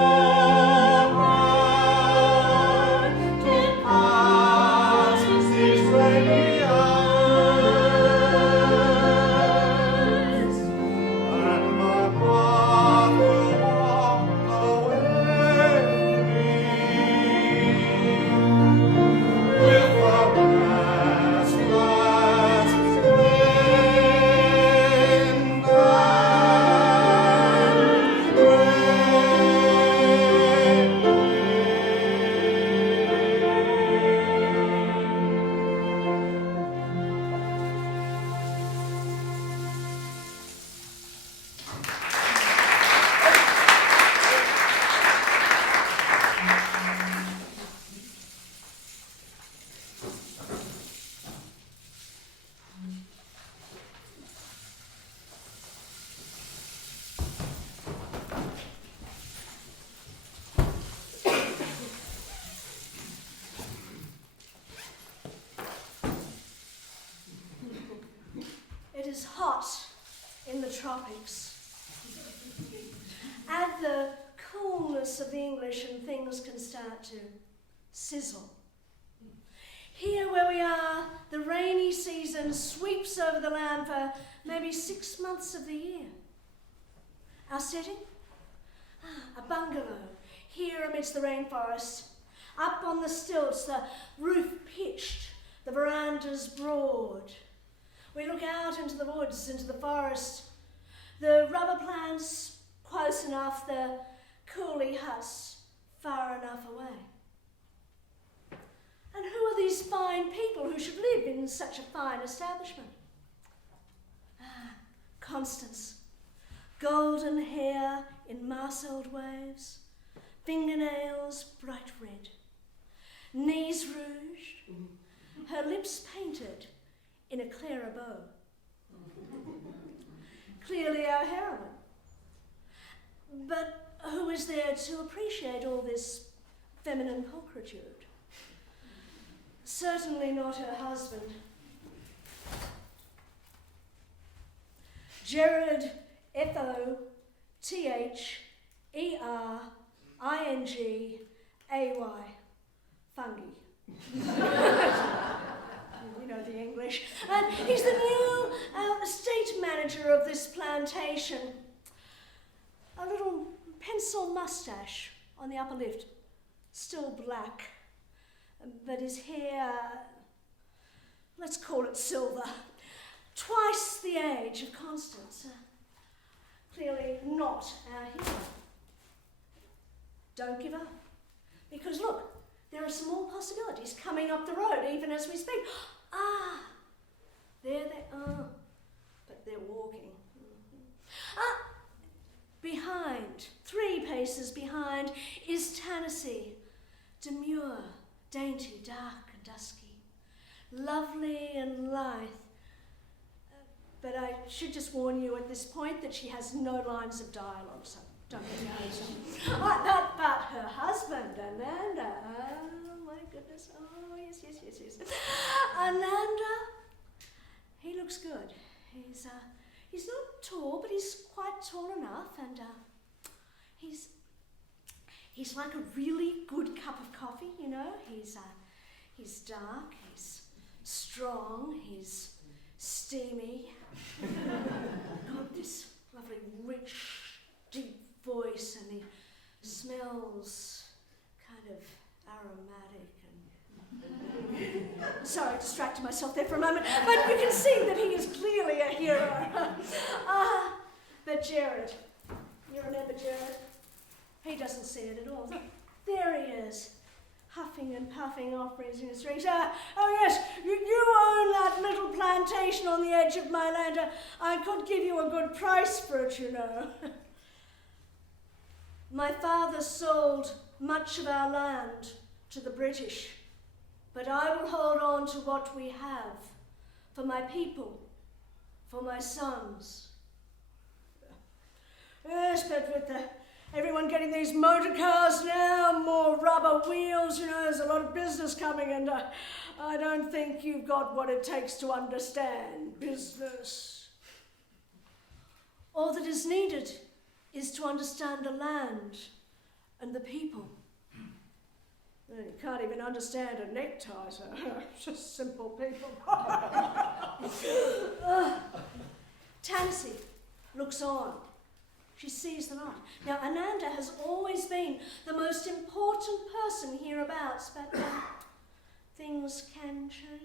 to pass these rainy hours, and my heart will walk away with the restless wind and It is hot in the tropics. Add the coolness of the English and things can start to sizzle. Here where we are, the rainy season sweeps over the land for maybe 6 months of the year. Our setting? A bungalow, here amidst the rainforest. Up on the stilts, the roof pitched, the verandas broad. We look out into the woods, into the forest. The rubber plants close enough, the coolie huts far enough away. And who are these fine people who should live in such a fine establishment? Constance, golden hair in marcelled waves, fingernails bright red, knees rouged, her lips painted in a clearer bow. Clearly our heroine. But who is there to appreciate all this feminine pulchritude? Certainly not her husband. Gerard F-O-T-H-E-R-I-N-G-A-Y. Fungi. We know the English. And he's the new estate manager of this plantation. A little pencil mustache on the upper lip, still black. But his hair, let's call it silver. Twice the age of Constance. Clearly not our hero. Don't give up. Because look, there are small possibilities coming up the road even as we speak. Ah, there they are. But they're walking. Behind, 3 paces behind, is Tennessee. Demure, dainty, dark and dusky. Lovely and lithe. But I should just warn you at this point that she has no lines of dialogue, so don't get nervous. But her husband, Ananda, oh my goodness, oh yes. Ananda, he looks good. He's not tall, but he's quite tall enough, and he's like a really good cup of coffee, you know. He's dark, he's strong, he's steamy. Got this lovely, rich, deep voice, and he smells kind of aromatic and... Sorry, I distracted myself there for a moment, but you can see that he is clearly a hero. But Gerard, you remember Gerard? He doesn't see it at all. There he is, huffing and puffing off his strings. Oh yes, you own that little plantation on the edge of my land. I could give you a good price for it, you know. My father sold much of our land to the British, but I will hold on to what we have for my people, for my sons. Yes, but with the Everyone getting these motor cars now, more rubber wheels, there's a lot of business coming, and I don't think you've got what it takes to understand business. All that is needed is to understand the land and the people. Well, you can't even understand a necktie, so just simple people. Tansy looks on. She sees the light. Now, Ananda has always been the most important person hereabouts, but things can change.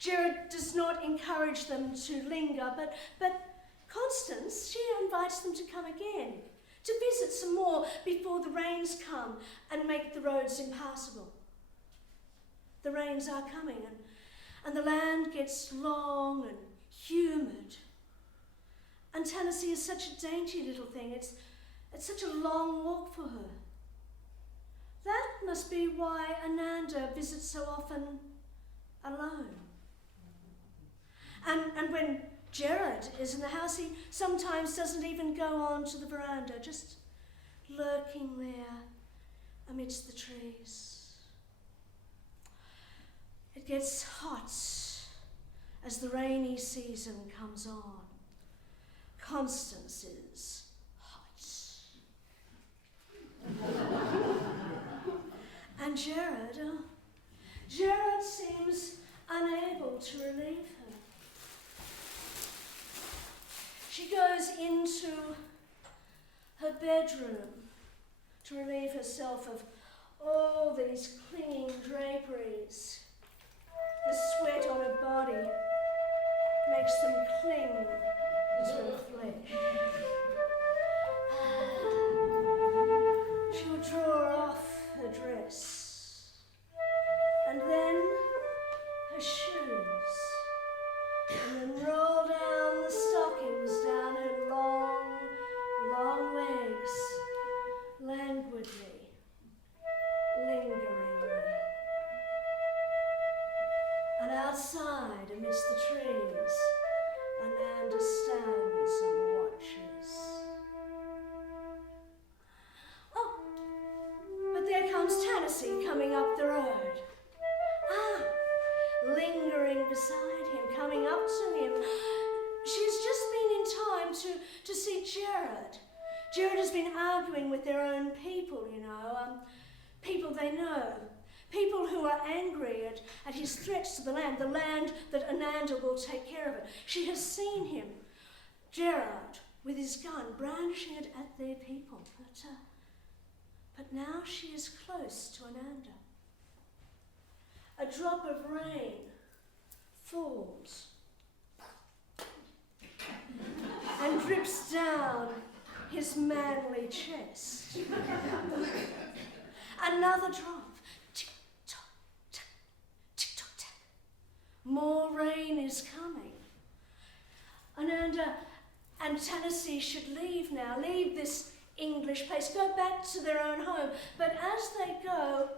Gerard does not encourage them to linger, but Constance, she invites them to come again, to visit some more before the rains come and make the roads impassable. The rains are coming, and the land gets long and humid. And Tennessee is such a dainty little thing. It's such a long walk for her. That must be why Ananda visits so often alone. And when Gerard is in the house, he sometimes doesn't even go on to the veranda, just lurking there amidst the trees. It gets hot as the rainy season comes on. Constance is hot. And Gerard seems unable to relieve her. She goes into her bedroom to relieve herself of all these clinging draperies. The sweat on her body makes them cling to her flesh. She'll draw off her dress, and then her shoes, and then roll down the stockings down her long, long legs, languidly, lingeringly. And outside, amidst the trees, Ananda stands and watches. Oh, but there comes Tennessee coming up the road. Lingering beside him, coming up to him. She's just been in time to see Gerard. Gerard has been arguing with their own people, people they know. People who are angry at his threats to the land that Ananda will take care of it. She has seen him, Gerard, with his gun, brandishing it at their people. But now she is close to Ananda. A drop of rain falls and drips down his manly chest. Another drop. More rain is coming. Ananda and Tennessee should leave now, leave this English place, go back to their own home. But as they go,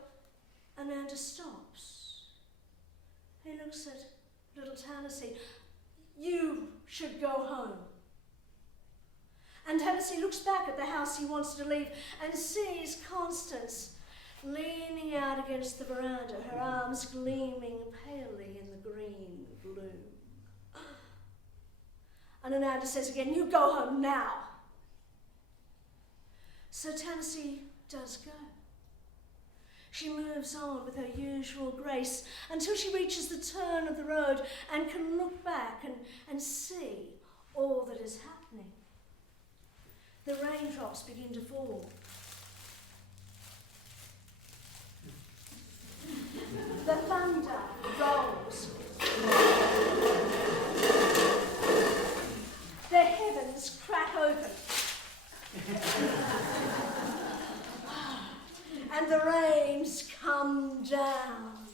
Ananda stops. He looks at little Tennessee. You should go home. And Tennessee looks back at the house he wants to leave and sees Constance leaning out against the veranda, her arms gleaming palely in the green gloom. And Ananda says again, you go home now. So Tennessee does go. She moves on with her usual grace until she reaches the turn of the road and can look back and see all that is happening. The raindrops begin to fall. The thunder rolls. The heavens crack open. And the rains come down.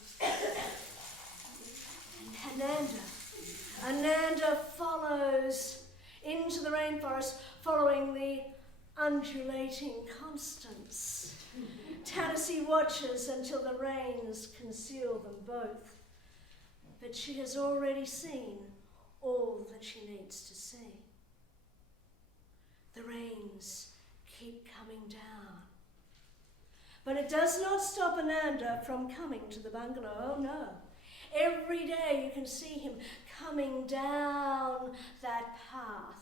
And Ananda follows into the rainforest, following the undulating Constance. Tennessee watches until the rains conceal them both. But she has already seen all that she needs to see. The rains keep coming down. But it does not stop Ananda from coming to the bungalow, oh no. Every day you can see him coming down that path.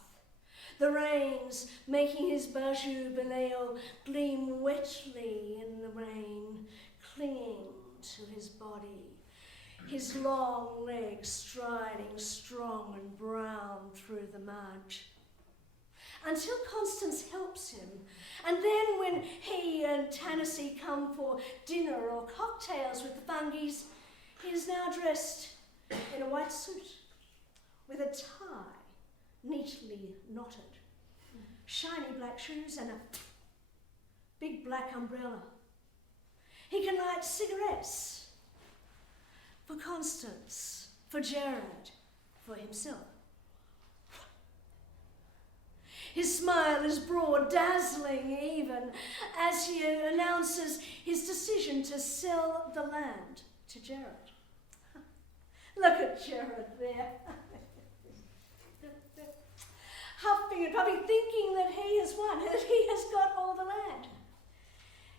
The rains making his baju beleo gleam wetly in the rain, clinging to his body. His long legs striding strong and brown through the mud. Until Constance helps him. And then when he and Tennessee come for dinner or cocktails with the Fungies, he is now dressed in a white suit with a tie neatly knotted, shiny black shoes and a big black umbrella. He can light cigarettes for Constance, for Gerard, for himself. His smile is broad, dazzling even, as he announces his decision to sell the land to Gerard. Look at Gerard there. Huffing and puffing, thinking that he has won, that he has got all the land.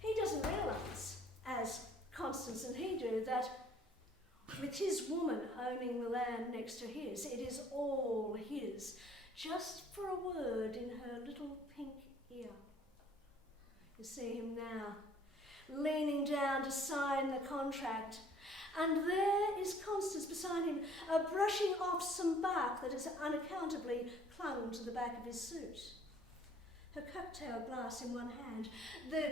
He doesn't realise, as Constance and he do, that with his woman owning the land next to his, it is all his, just for a word in her little pink ear. You see him now, leaning down to sign the contract, and there is Constance beside him, brushing off some bark that has unaccountably clung to the back of his suit. Her cocktail glass in one hand, the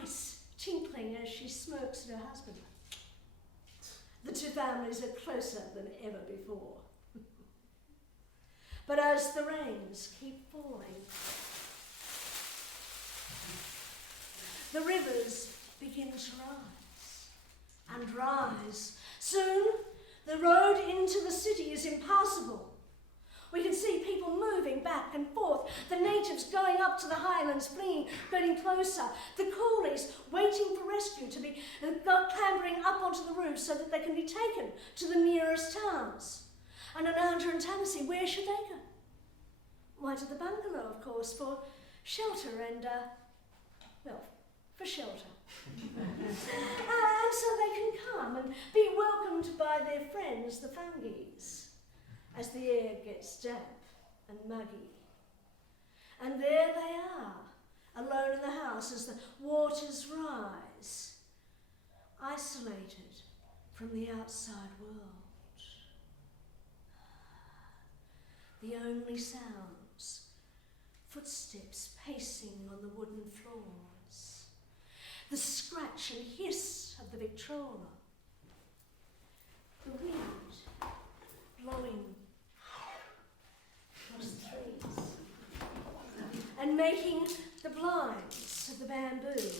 ice tinkling as she smokes at her husband. The two families are closer than ever before. But as the rains keep falling, the rivers begin to rise and rise. Soon, the road into the city is impassable. We can see people moving back and forth, the natives going up to the highlands, fleeing, getting closer, the coolies waiting for rescue to be clambering up onto the roofs so that they can be taken to the nearest towns. And Ananda and Tennessee, where should they go? Why, to the bungalow, of course, for shelter and, for shelter. And so they can come and be welcomed by their friends, the Fungies, as the air gets damp and muggy. And there they are, alone in the house as the waters rise, isolated from the outside world. The only sounds, footsteps pacing on the wooden floors, the scratch and hiss of the Victrola, the wind blowing across the trees and making the blinds of the bamboo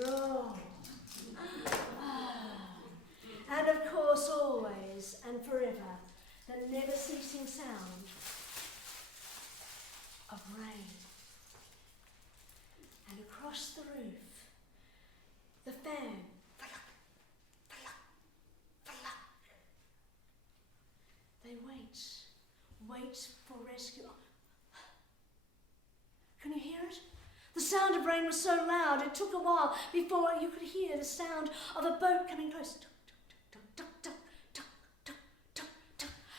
roll. And of course, always and forever, the never-ceasing sound of rain. And across the roof, the fan, they wait for rescue. Can you hear it? The sound of rain was so loud, it took a while before you could hear the sound of a boat coming close.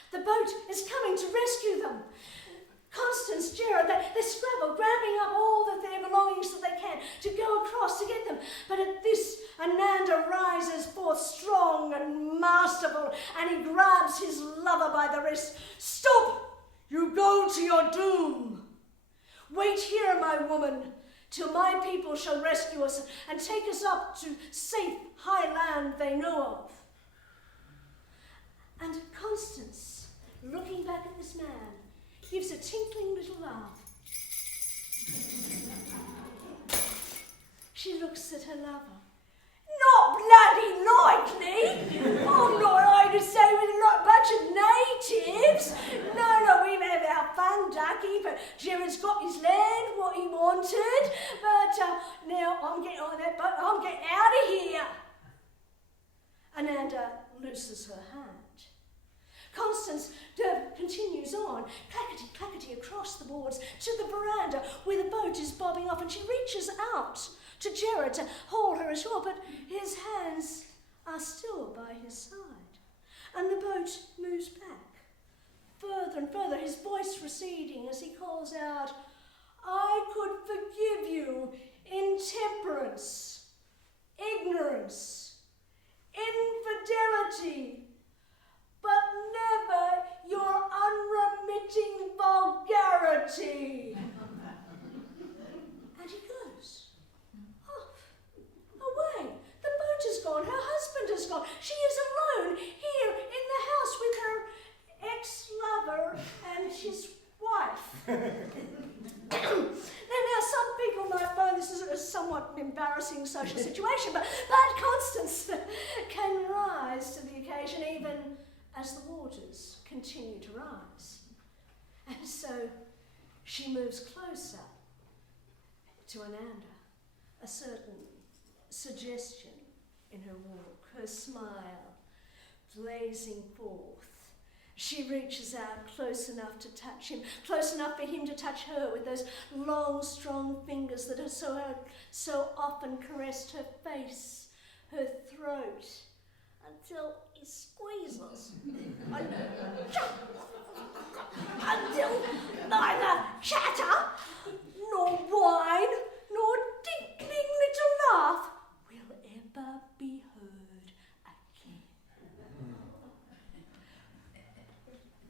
The boat is coming to rescue them. Constance, Gerard, they scrabble, grabbing up all of their belongings that they can to go across to get them. But at this, Ananda rises forth strong and masterful, and he grabs his lover by the wrist. Stop! You go to your doom. Wait here, my woman, till my people shall rescue us and take us up to safe high land they know of. And Constance, looking back at this man, gives a tinkling little laugh. She looks at her lover. Not bloody likely! I'm not I to say with a bunch of natives. No, we have our fun, ducky, but Gerard's got his land, what he wanted. But now I'm getting on that boat, I'm getting out of here. Ananda looses her hand. Constance continues on, clackety-clackety across the boards, and she reaches out to Gerard to hold her ashore, but his hands are still by his side, and the boat moves back, further and further, his voice receding as he calls out, "I could forgive you intemperance, ignorance, infidelity, but never your unremitting vulgarity." And he goes off, away. The boat is gone, her husband is gone. She is alone here in the house with her ex-lover and his wife. Now, some people might find this is a somewhat embarrassing social situation, but Constance can rise to the occasion even as the waters continue to rise. And so she moves closer to Ananda, a certain suggestion in her walk, her smile blazing forth. She reaches out close enough to touch him, close enough for him to touch her with those long, strong fingers that have so often caressed her face, her throat, until he squeezes until neither chatter, nor whine, nor tinkling little laugh will ever be heard again.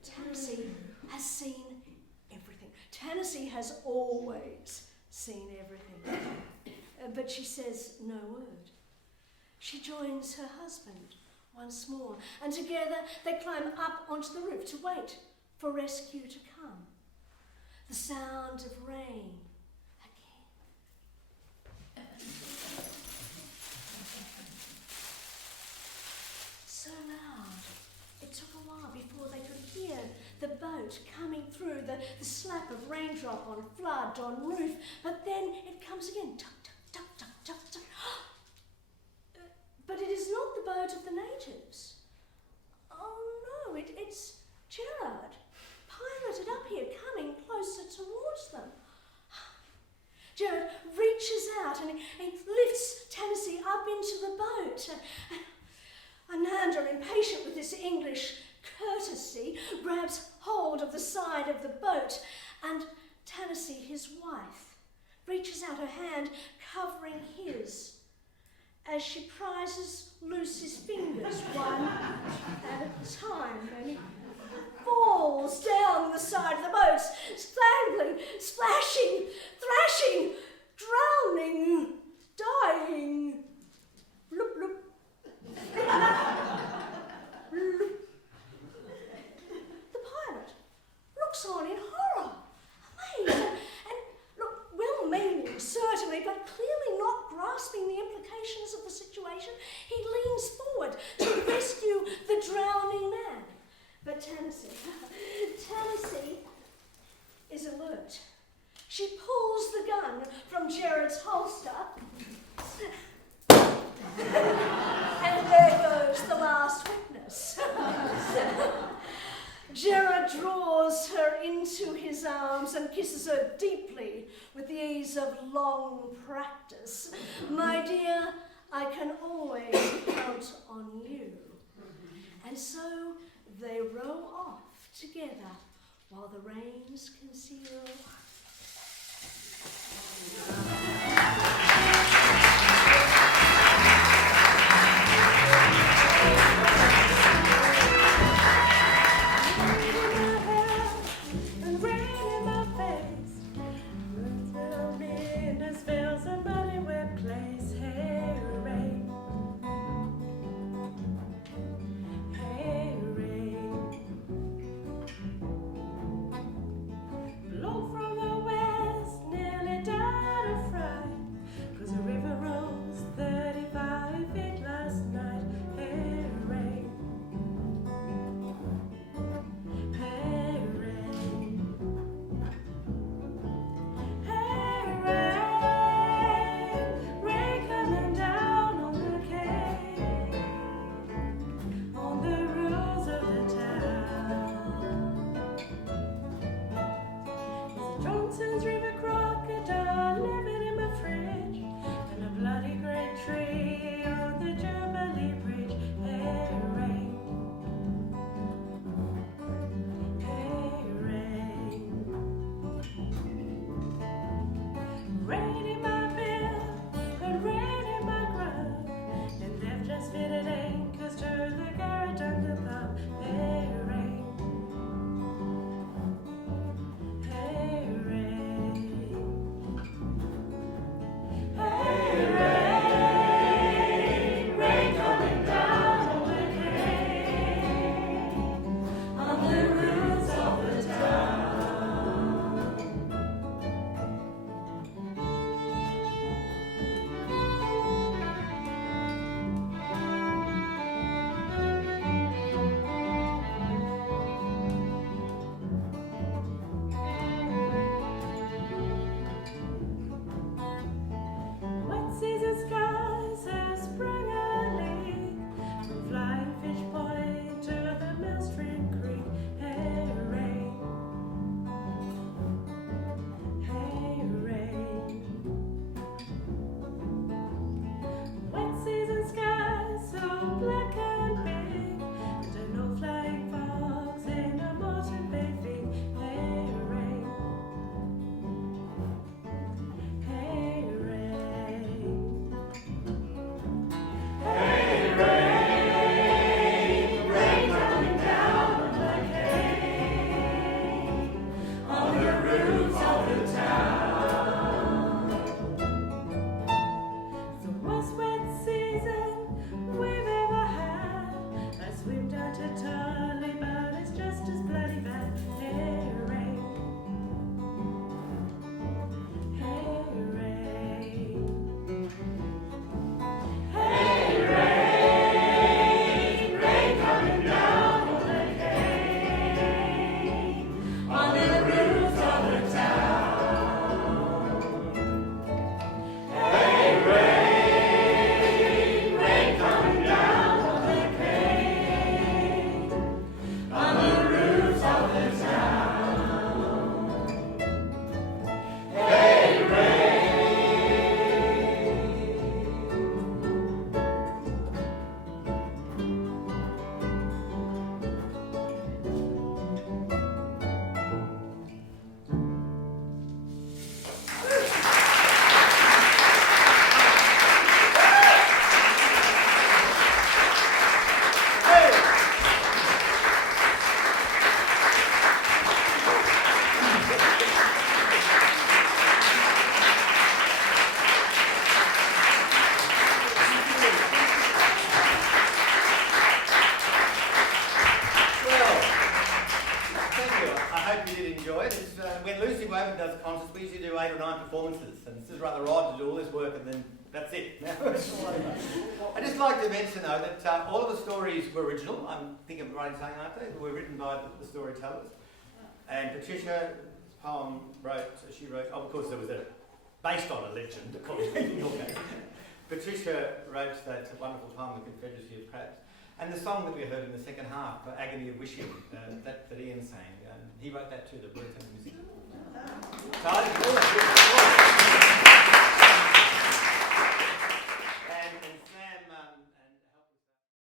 Tennessee has seen everything. Tennessee has always seen everything. But she says no word. She joins her husband once more, and together they climb up onto the roof to wait for rescue to come. The sound of rain again. So loud, it took a while before they could hear the boat coming through, the slap of raindrop on flood, on roof, but then it comes again, tuck, tuck, tuck, tuck, tuck, tuck. But it is not the boat of the natives. Oh no, it's Gerard, piloted up here, coming closer towards them. Gerard reaches out and he lifts Tennessee up into the boat. Ananda, impatient with this English courtesy, grabs hold of the side of the boat, and Tennessee, his wife, reaches out her hand, covering his, as she prizes loose his fingers one at a time, and he falls down the side of the boat, strangling, splashing, thrashing, drowning, dying. Bloop, bloop. Bloop. The pilot looks on in horror, amazed, and look, well-meaning certainly, but clearly not grasping the implications of the situation. He leans forward to rescue the drowning man. But Tennessee is alert. She pulls the gun from Gerard's holster, and there goes the last witness. Gerard draws her into his arms and kisses her deeply with the ease of long practice. "My dear, I can always count on you." And so they row off together while the rains conceal. Blow from the west, nearly died of fright. I hope you did enjoy it. It's, when Lucy Woven does concerts, we usually do 8 or 9 performances, and this is rather odd to do all this work and then that's it. Now it's all over. I'd just like to mention though that all of the stories were original. I think I'm right in saying, aren't they? They were written by the storytellers. And Patricia's poem she wrote, of course there was based on a legend, of course, in your case. Patricia wrote that wonderful poem, The Confederacy of Crabs. And the song that we heard in the second half, Agony of Wishing, that Ian sang, he wrote that too, the Britain music. So I think all that